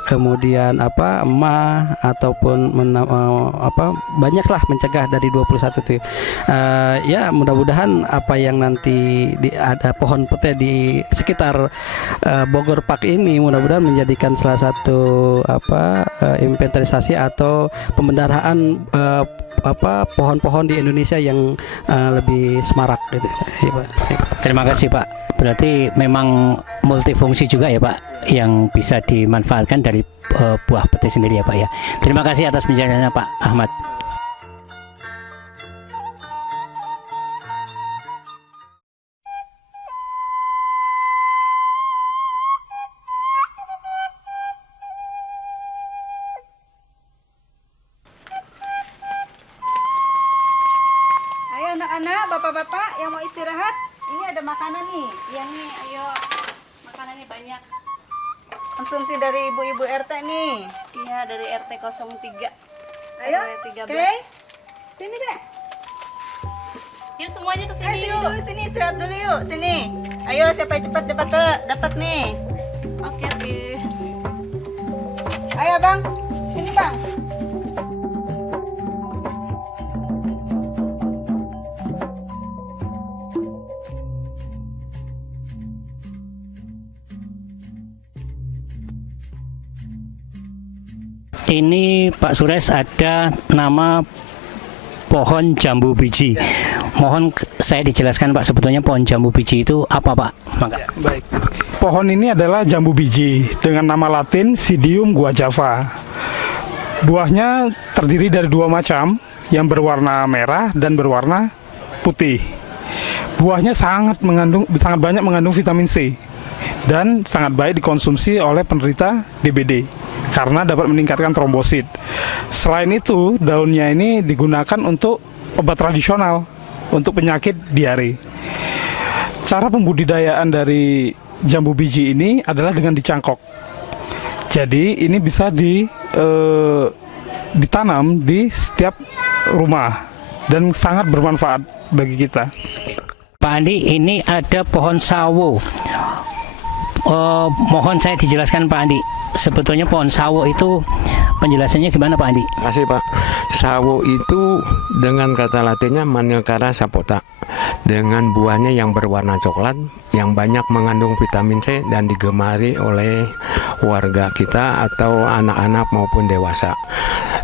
kemudian emah, ataupun banyaklah mencegah dari 21 itu. Ya, mudah-mudahan apa yang nanti ada pohon pete di sekitar Bogor Park ini mudah-mudahan menjadikan salah satu inventarisasi atau pemeliharaan pohon-pohon di Indonesia yang lebih semarak gitu. Ya, Pak. Terima kasih Pak. Berarti memang multifungsi juga ya Pak, yang bisa dimanfaatkan dari buah pete sendiri ya Pak ya. Terima kasih atas penjelasannya Pak Ahmad. Ayo anak-anak, bapak-bapak yang mau istirahat, ini ada makanan nih. Iya nih, ayo. Makanannya banyak. Konsumsi dari ibu-ibu RT nih. Iya, dari RT 03. Ayo, RW 13. oke. Sini deh. Yuk semuanya ke sini. Sini dulu, sini istirahat dulu yuk, sini. Ayo, siapa yang cepat dapat nih. Oke. Ayo Bang, sini Bang. Ini Pak Sures ada nama pohon jambu biji. Mohon saya dijelaskan Pak, sebetulnya pohon jambu biji itu apa Pak? Mangga. Baik. Pohon ini adalah jambu biji dengan nama latin Psidium guajava. Buahnya terdiri dari dua macam, yang berwarna merah dan berwarna putih. Buahnya sangat banyak mengandung vitamin C dan sangat baik dikonsumsi oleh penderita DBD karena dapat meningkatkan trombosit. Selain itu, daunnya ini digunakan untuk obat tradisional untuk penyakit diare. Cara pembudidayaan dari jambu biji ini adalah dengan dicangkok. Jadi ini bisa ditanam di setiap rumah dan sangat bermanfaat bagi kita. Pak Andi, ini ada pohon sawo. Mohon saya dijelaskan Pak Andi, sebetulnya pohon sawo itu penjelasannya gimana Pak Andi? Terima kasih Pak. Sawo itu dengan kata latinnya Maniokara sapota, dengan buahnya yang berwarna coklat yang banyak mengandung vitamin C dan digemari oleh warga kita atau anak-anak maupun dewasa.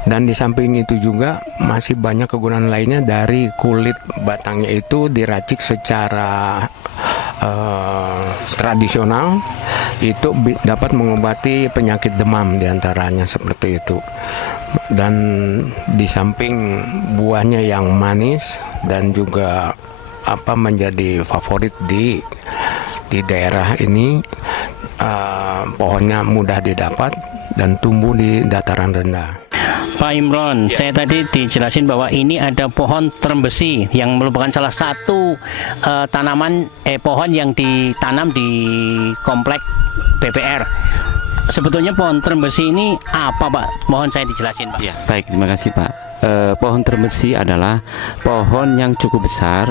Dan di samping itu juga masih banyak kegunaan lainnya. Dari kulit batangnya itu diracik secara tradisional, itu dapat mengobati penyakit demam diantaranya seperti itu. Dan di samping buahnya yang manis dan juga menjadi favorit di daerah ini, pohonnya mudah didapat dan tumbuh di dataran rendah. Pak Imron, saya tadi dijelasin bahwa ini ada pohon trembesi yang merupakan salah satu pohon yang ditanam di komplek BPR. Sebetulnya pohon trembesi ini apa Pak? Mohon saya dijelasin Pak. Ya, baik, terima kasih Pak. Pohon trembesi adalah pohon yang cukup besar.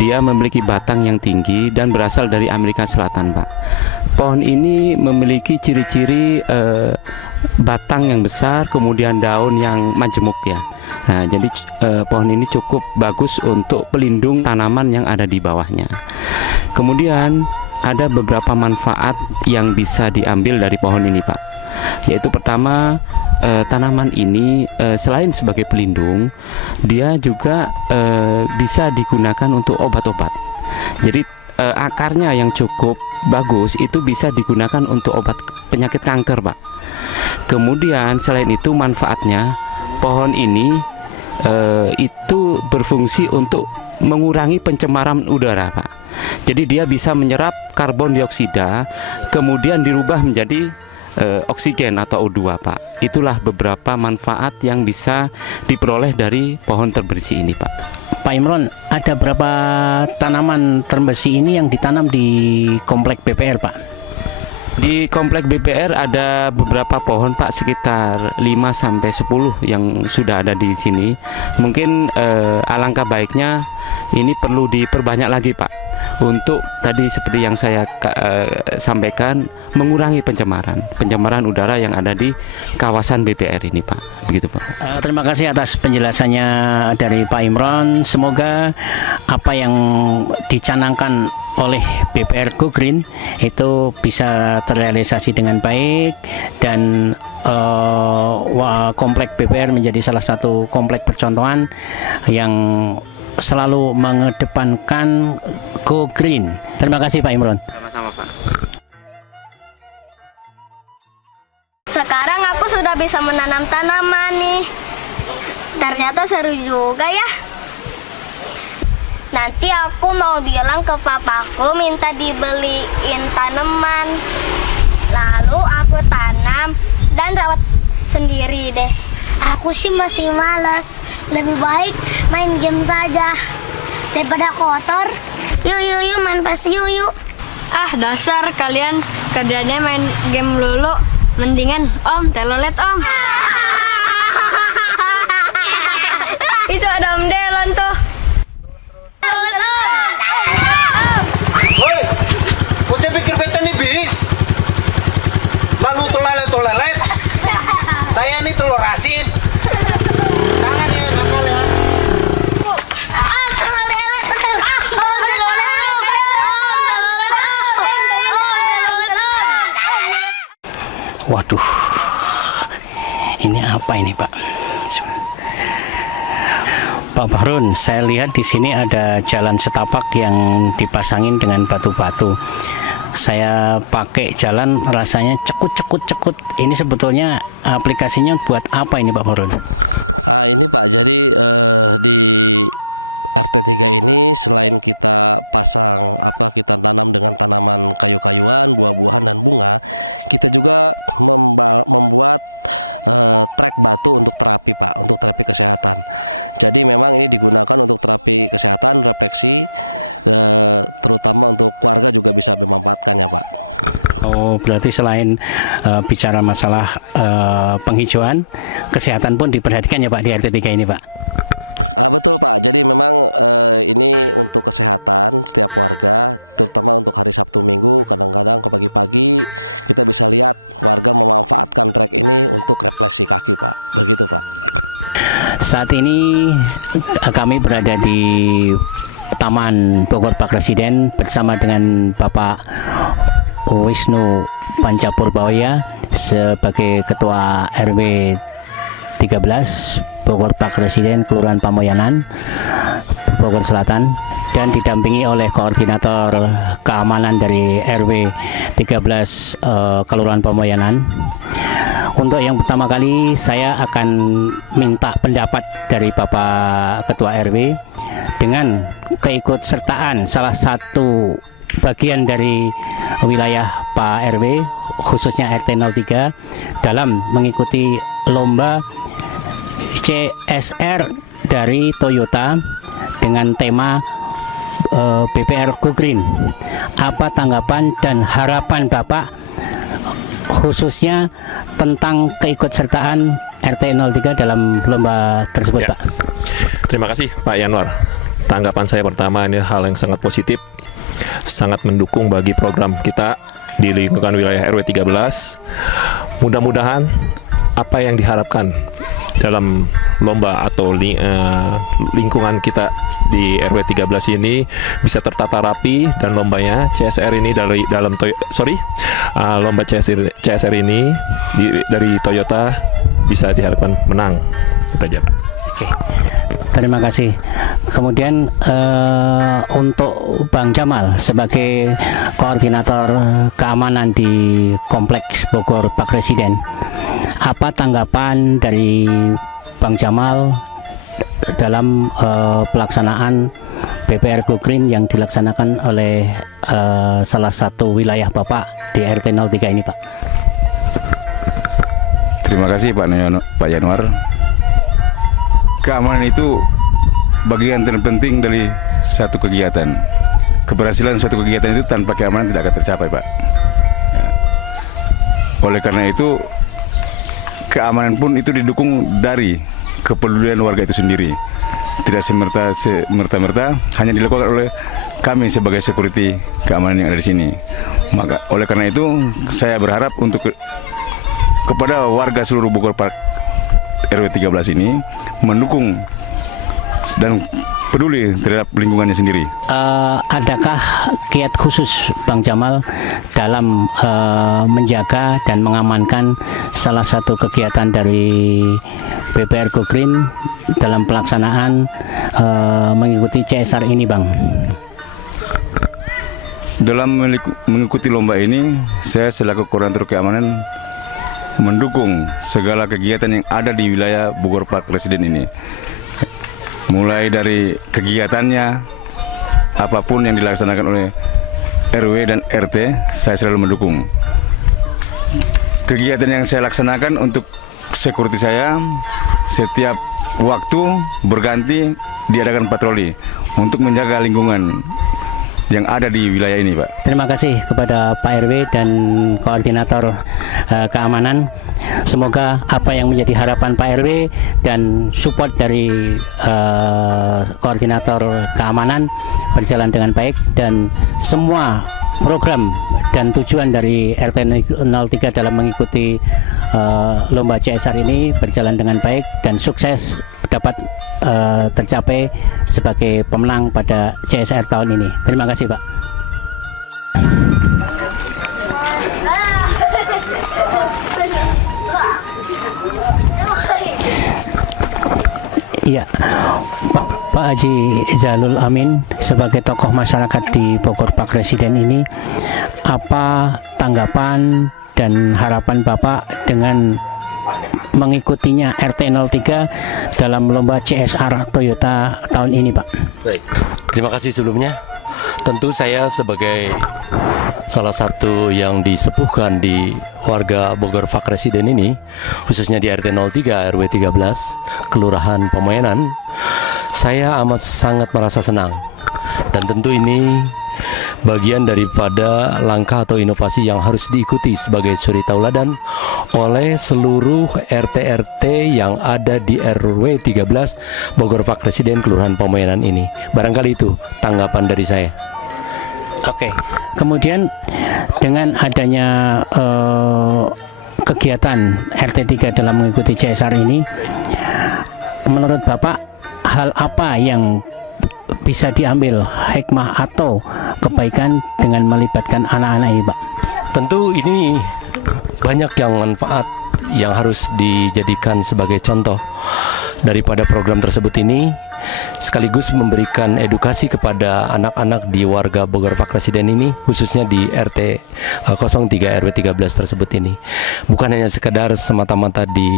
Dia memiliki batang yang tinggi dan berasal dari Amerika Selatan Pak. Pohon ini memiliki ciri-ciri batang yang besar, kemudian daun yang majemuk ya. Nah, jadi pohon ini cukup bagus untuk pelindung tanaman yang ada di bawahnya. Kemudian ada beberapa manfaat yang bisa diambil dari pohon ini Pak. Yaitu pertama, tanaman ini selain sebagai pelindung, dia juga bisa digunakan untuk obat-obat. Jadi akarnya yang cukup bagus itu bisa digunakan untuk obat penyakit kanker Pak. Kemudian selain itu manfaatnya, pohon ini itu berfungsi untuk mengurangi pencemaran udara Pak. Jadi dia bisa menyerap karbon dioksida kemudian dirubah menjadi oksigen atau O2 Pak. Itulah beberapa manfaat yang bisa diperoleh dari pohon trembesi ini Pak. Pak Imron, ada berapa tanaman trembesi ini yang ditanam di komplek BPR Pak? Di komplek BPR ada beberapa pohon Pak, sekitar 5 sampai 10 yang sudah ada di sini. Mungkin alangkah baiknya ini perlu diperbanyak lagi Pak, untuk tadi seperti yang saya sampaikan, mengurangi pencemaran udara yang ada di kawasan BPR ini Pak. Begitu Pak. Terima kasih atas penjelasannya dari Pak Imron. Semoga apa yang dicanangkan oleh BPR Go Green itu bisa terrealisasi dengan baik, dan komplek BPR menjadi salah satu komplek percontohan yang selalu mengedepankan Go Green. Terima kasih Pak Imron. Sama-sama Pak. Sekarang aku sudah bisa menanam tanaman nih. Ternyata seru juga ya. Nanti aku mau bilang ke papaku minta dibeliin tanaman. Lalu aku tanam dan rawat sendiri deh. Aku sih masih malas. Lebih baik main game saja daripada kotor. Yuk main pas yuk. Ah, dasar kalian kerjanya main game lulu. Mendingan Om telolet Om. Itu ada Om Delon tuh. Woi, kok saya pikir beta nih bis? Lalu tolelet. Saya ini telur asin. Jangan ya, nakal ya. Waduh, ini apa ini Pak? Pak Bahrun, saya lihat di sini ada jalan setapak yang dipasangin dengan batu-batu. Saya pakai jalan rasanya cekut. Ini sebetulnya aplikasinya buat apa ini Pak Bahrun? Oh, berarti selain bicara masalah penghijauan, kesehatan pun diperhatikan ya Pak di RT 3 ini Pak. Saat ini kami berada di Taman Bogor Pak Presiden bersama dengan Bapak Wisnu Pancapurbawaya sebagai Ketua RW 13 Bogor Pak Presiden Kelurahan Pamoyanan, Bogor Selatan, dan didampingi oleh Koordinator Keamanan dari RW 13 Kelurahan Pamoyanan. Untuk yang pertama kali saya akan minta pendapat dari Bapak Ketua RW dengan keikutsertaan salah satu bagian dari wilayah Pak RW, khususnya RT 03, dalam mengikuti lomba CSR dari Toyota dengan tema BPR Go Green. Apa tanggapan dan harapan Bapak khususnya tentang keikutsertaan RT 03 dalam lomba tersebut ya. Pak? Terima kasih Pak Yanwar. Tanggapan saya pertama, ini hal yang sangat positif, sangat mendukung bagi program kita di lingkungan wilayah RW 13. Mudah-mudahan apa yang diharapkan dalam lomba atau lingkungan kita di RW 13 ini bisa tertata rapi, dan lombanya CSR ini lomba CSR ini dari Toyota bisa diharapkan menang. Itu aja Pak. Oke. Terima kasih. Kemudian untuk Bang Jamal sebagai Koordinator Keamanan di Kompleks Bogor Pak Presiden, apa tanggapan dari Bang Jamal dalam pelaksanaan BPR Go Green yang dilaksanakan oleh salah satu wilayah Bapak di RT 03 ini Pak? Terima kasih Pak Yanwar. Keamanan itu bagian terpenting dari satu kegiatan. Keberhasilan suatu kegiatan itu tanpa keamanan tidak akan tercapai, Pak. Ya. Oleh karena itu keamanan pun itu didukung dari kepedulian warga itu sendiri. Tidak semerta-merta hanya dilakukan oleh kami sebagai security keamanan yang ada di sini. Maka oleh karena itu saya berharap untuk kepada warga seluruh Bogor Park RW 13 ini mendukung dan peduli terhadap lingkungannya sendiri. Adakah kiat khusus Bang Jamal dalam menjaga dan mengamankan salah satu kegiatan dari PPR Go Green dalam pelaksanaan mengikuti CSR ini, Bang? Dalam mengikuti lomba ini, saya selaku koordinator keamanan mendukung segala kegiatan yang ada di wilayah Bogor Park Residen ini. Mulai dari kegiatannya, apapun yang dilaksanakan oleh RW dan RT, saya selalu mendukung. Kegiatan yang saya laksanakan untuk security saya, setiap waktu berganti diadakan patroli untuk menjaga lingkungan yang ada di wilayah ini, Pak. Terima kasih kepada Pak RW dan koordinator keamanan. Semoga apa yang menjadi harapan Pak RW dan support dari koordinator keamanan berjalan dengan baik, dan semua program dan tujuan dari RT 03 dalam mengikuti lomba CSR ini berjalan dengan baik dan sukses dapat tercapai sebagai pemenang pada CSR tahun ini. Terima kasih, Pak. Iya, Pak Haji Jalul Amin sebagai tokoh masyarakat di Bogor Park Residen ini, apa tanggapan dan harapan Bapak dengan mengikutinya RT 03 dalam lomba CSR Toyota tahun ini, Pak? Baik, terima kasih sebelumnya. Tentu saya sebagai salah satu yang disepuhkan di warga Bogor Park Residen ini, khususnya di RT 03 RW 13 Kelurahan Pemoyanan, saya amat sangat merasa senang. Dan tentu ini bagian daripada langkah atau inovasi yang harus diikuti sebagai suri tauladan oleh seluruh RT-RT yang ada di RW 13 Bogor Park Residen Kelurahan Pemoyanan ini. Barangkali itu tanggapan dari saya. Oke, kemudian dengan adanya kegiatan RT 3 dalam mengikuti CSR ini, menurut Bapak hal apa yang bisa diambil hikmah atau kebaikan dengan melibatkan anak-anak ini, Pak? Tentu ini banyak yang manfaat yang harus dijadikan sebagai contoh daripada program tersebut ini, sekaligus memberikan edukasi kepada anak-anak di warga Bogor Park Residen ini, khususnya di RT 03 RW 13 tersebut ini. Bukan hanya sekedar semata-mata di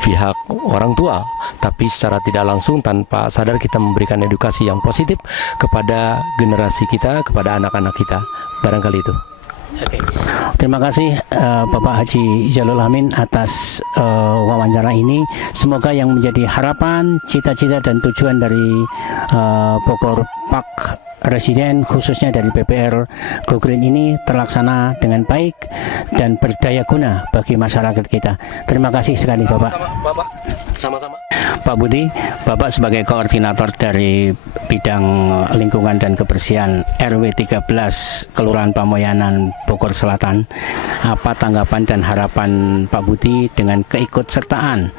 pihak orang tua, tapi secara tidak langsung tanpa sadar kita memberikan edukasi yang positif kepada generasi kita, kepada anak-anak kita. Barangkali itu. Oke. Terima kasih Bapak Haji Jalul Amin atas wawancara ini. Semoga yang menjadi harapan, cita-cita dan tujuan dari Bogor Park Residen, khususnya dari PPR Go Green ini terlaksana dengan baik dan berdaya guna bagi masyarakat kita. Terima kasih sekali, Bapak. Sama-sama. Pak Budi, Bapak sebagai koordinator dari bidang lingkungan dan kebersihan RW 13 Kelurahan Pamoyanan Bogor Selatan, apa tanggapan dan harapan Pak Budi dengan keikutsertaan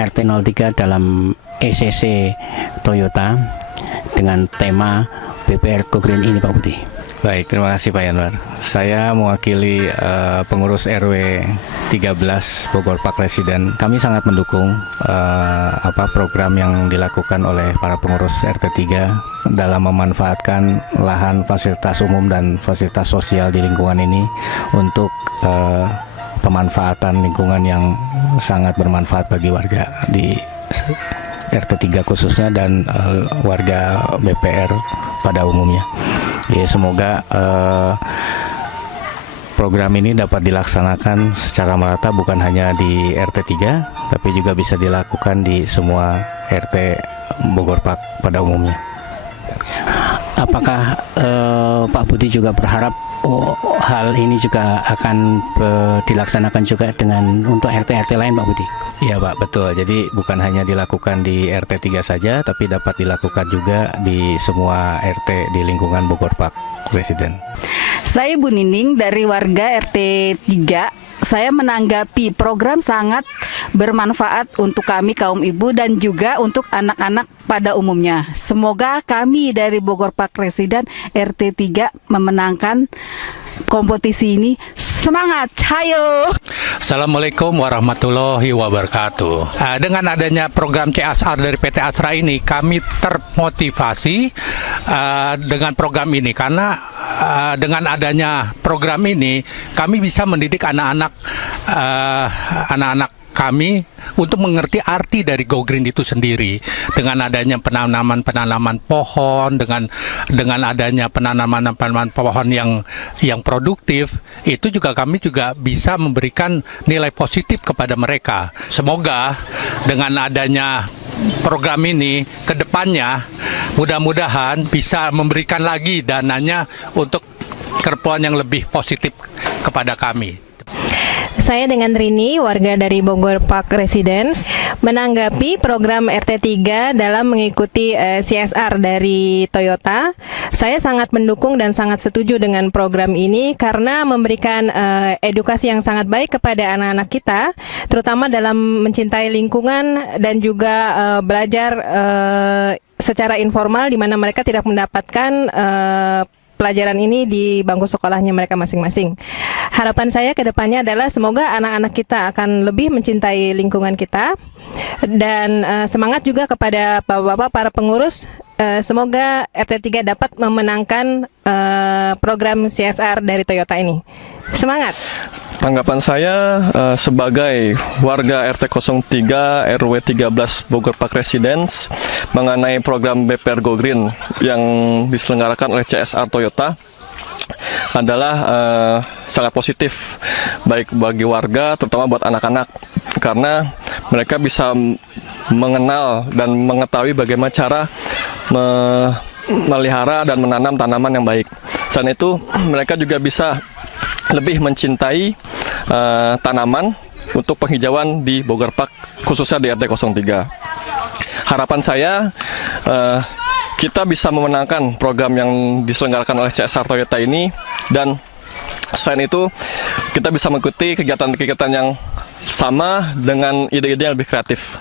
RT 03 dalam ECC Toyota dengan tema PPR Go Green ini, Pak Budi? Baik, terima kasih Pak Yanwar. Saya mewakili pengurus RW 13 Bogor Park Residen. Kami sangat mendukung program yang dilakukan oleh para pengurus RT 3 dalam memanfaatkan lahan fasilitas umum dan fasilitas sosial di lingkungan ini untuk pemanfaatan lingkungan yang sangat bermanfaat bagi warga di RT 3 khususnya dan warga BPR pada umumnya. Ya, semoga program ini dapat dilaksanakan secara merata bukan hanya di RT 3 tapi juga bisa dilakukan di semua RT Bogor Park pada umumnya. Apakah Pak Budi juga berharap hal ini juga akan dilaksanakan juga dengan untuk RT-RT lain, Pak Budi? Iya Pak, betul. Jadi bukan hanya dilakukan di RT 3 saja, tapi dapat dilakukan juga di semua RT di lingkungan Bogor Park Residen. Saya Bu Nining dari warga RT 3. Saya menanggapi program sangat bermanfaat untuk kami kaum ibu dan juga untuk anak-anak pada umumnya. Semoga kami dari Bogor Park Residen RT 3 memenangkan kompetisi ini. Semangat, hayo! Assalamualaikum warahmatullahi wabarakatuh. Dengan adanya program CSR dari PT Asra ini, kami termotivasi dengan program ini karena dengan adanya program ini kami bisa mendidik anak-anak kami untuk mengerti arti dari Go Green itu sendiri. Dengan adanya penanaman pohon, dengan adanya penanaman pohon yang produktif, itu juga kami juga bisa memberikan nilai positif kepada mereka. Semoga dengan adanya program ini ke depannya mudah-mudahan bisa memberikan lagi dananya untuk keperluan yang lebih positif kepada kami. Saya dengan Rini, warga dari Bogor Park Residence, menanggapi program RT 3 dalam mengikuti CSR dari Toyota. Saya sangat mendukung dan sangat setuju dengan program ini karena memberikan edukasi yang sangat baik kepada anak-anak kita, terutama dalam mencintai lingkungan dan juga belajar secara informal di mana mereka tidak mendapatkan pelajaran ini di bangku sekolahnya mereka masing-masing. Harapan saya ke depannya adalah semoga anak-anak kita akan lebih mencintai lingkungan kita dan semangat juga kepada bapak-bapak para pengurus. Semoga RT 3 dapat memenangkan program CSR dari Toyota ini. Semangat! Tanggapan saya sebagai warga RT 03 RW 13 Bogor Park Residence mengenai program BPR Go Green yang diselenggarakan oleh CSR Toyota adalah sangat positif baik bagi warga terutama buat anak-anak karena mereka bisa mengenal dan mengetahui bagaimana cara memelihara dan menanam tanaman yang baik. Selain itu mereka juga bisa lebih mencintai tanaman untuk penghijauan di Bogor Park khususnya di RT 03. Harapan saya kita bisa memenangkan program yang diselenggarakan oleh CSR Toyota ini dan selain itu kita bisa mengikuti kegiatan-kegiatan yang sama dengan ide-ide yang lebih kreatif.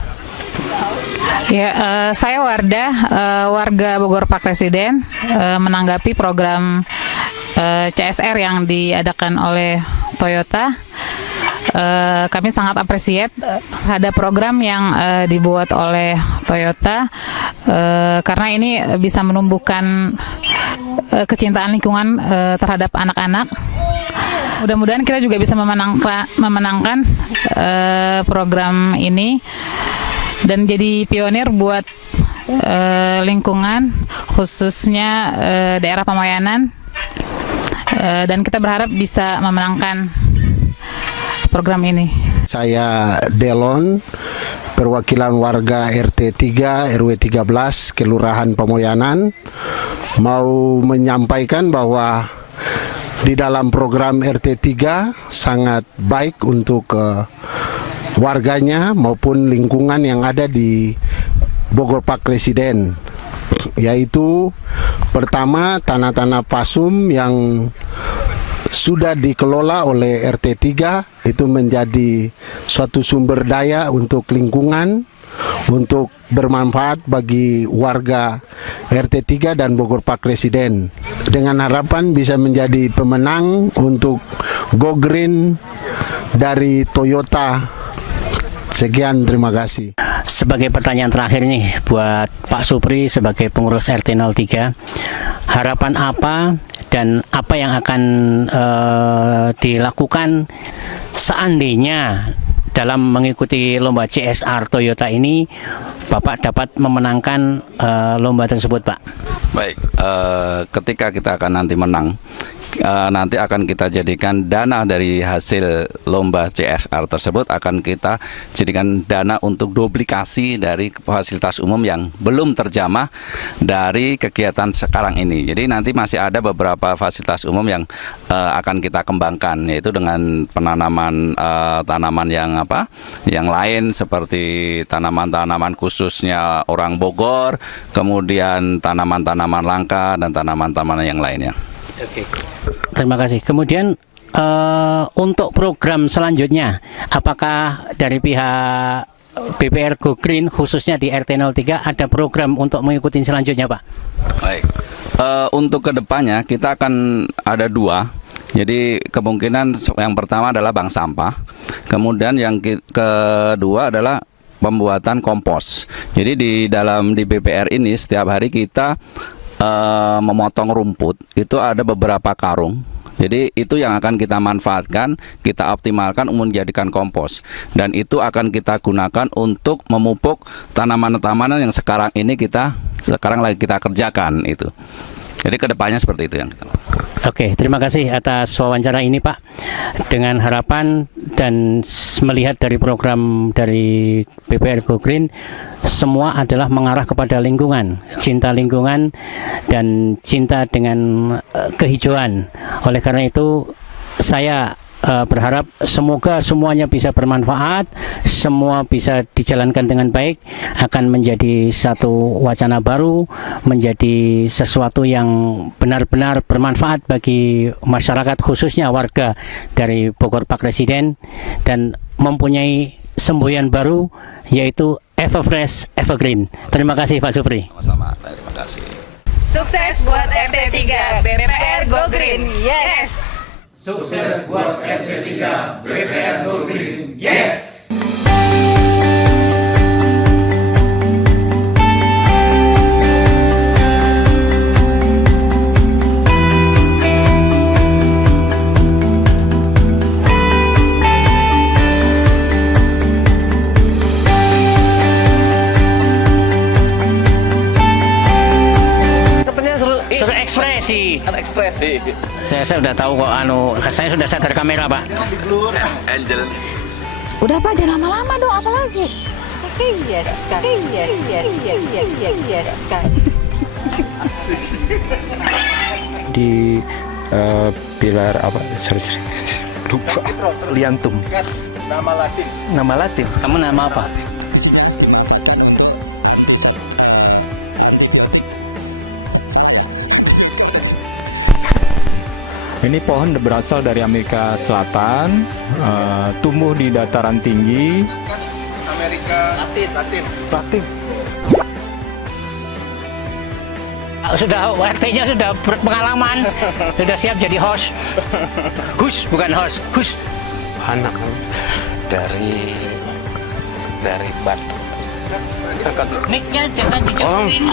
Ya, saya warga Bogor Park Residen menanggapi program CSR yang diadakan oleh Toyota. Kami sangat appreciate ada program yang dibuat oleh Toyota karena ini bisa menumbuhkan kecintaan lingkungan terhadap anak-anak. Mudah-mudahan kita juga bisa memenangkan program ini dan jadi pionir buat lingkungan khususnya daerah Pamayanan dan kita berharap bisa memenangkan program ini. Saya Delon, perwakilan warga RT 3 RW 13 Kelurahan Pamoyanan, mau menyampaikan bahwa di dalam program RT 3 sangat baik untuk warganya maupun lingkungan yang ada di Bogor Park Residen, yaitu pertama tanah-tanah pasum yang sudah dikelola oleh RT 3 itu menjadi suatu sumber daya untuk lingkungan, untuk bermanfaat bagi warga RT 3 dan Bogor Park Residen dengan harapan bisa menjadi pemenang untuk Go Green dari Toyota. Sekian, terima kasih. Sebagai pertanyaan terakhir nih buat Pak Supri sebagai pengurus RT 03, harapan apa dan apa yang akan dilakukan seandainya dalam mengikuti lomba CSR Toyota ini Bapak dapat memenangkan lomba tersebut, Pak? Baik, ketika kita akan nanti menang, nanti akan kita jadikan dana dari hasil lomba CSR tersebut, akan kita jadikan dana untuk duplikasi dari fasilitas umum yang belum terjamah dari kegiatan sekarang ini. Jadi nanti masih ada beberapa fasilitas umum yang akan kita kembangkan, yaitu dengan penanaman tanaman yang lain seperti tanaman-tanaman khususnya orang Bogor, kemudian tanaman-tanaman langka dan tanaman-tanaman yang lainnya. Oke. Terima kasih. Kemudian untuk program selanjutnya, apakah dari pihak BPR Go Green khususnya di RT 03 ada program untuk mengikuti selanjutnya, Pak? Baik. Untuk kedepannya kita akan ada 2. Jadi kemungkinan yang pertama adalah bank sampah, kemudian yang kedua adalah pembuatan kompos. Jadi di BPR ini setiap hari kita memotong rumput, itu ada beberapa karung. Jadi itu yang akan kita manfaatkan, kita optimalkan untuk menjadikan kompos. Dan itu akan kita gunakan untuk memupuk tanaman-tanaman yang sekarang lagi kita kerjakan itu. Jadi kedepannya seperti itu yang kita lakukan. Oke, terima kasih atas wawancara ini, Pak. Dengan harapan dan melihat dari program dari BPR Go Green, semua adalah mengarah kepada lingkungan, cinta lingkungan dan cinta dengan kehijauan. Oleh karena itu, saya berharap semoga semuanya bisa bermanfaat, semua bisa dijalankan dengan baik, akan menjadi satu wacana baru, menjadi sesuatu yang benar-benar bermanfaat bagi masyarakat, khususnya warga dari Bogor Park Residen, dan mempunyai semboyan baru, yaitu Everfresh Evergreen. Terima kasih Pak Supri. Sama-sama, terima kasih. Sukses buat RT 3 BPR Go Green. Yes. Sukses buat RT 3 BPR Go Green. Yes. Suruh ekspresi. Ekspresi. Saya udah tahu kok, saya sudah sadar kamera, Pak. Angel. Udah Pak, jangan lama-lama dong, apalagi. Yes kan. Yes kan. Di pilar apa? Sorry. Lupa. Liantum. Nama Latin. Nama Latin. Kamu nama apa? Ini pohon berasal dari Amerika Selatan, tumbuh di dataran tinggi. Amerika Latin. Sudah RT-nya sudah berpengalaman, sudah siap jadi host. Gus, bukan host, Gus. Anak dari batu. Mic-nya jangan dicopotin.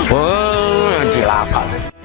Silakan.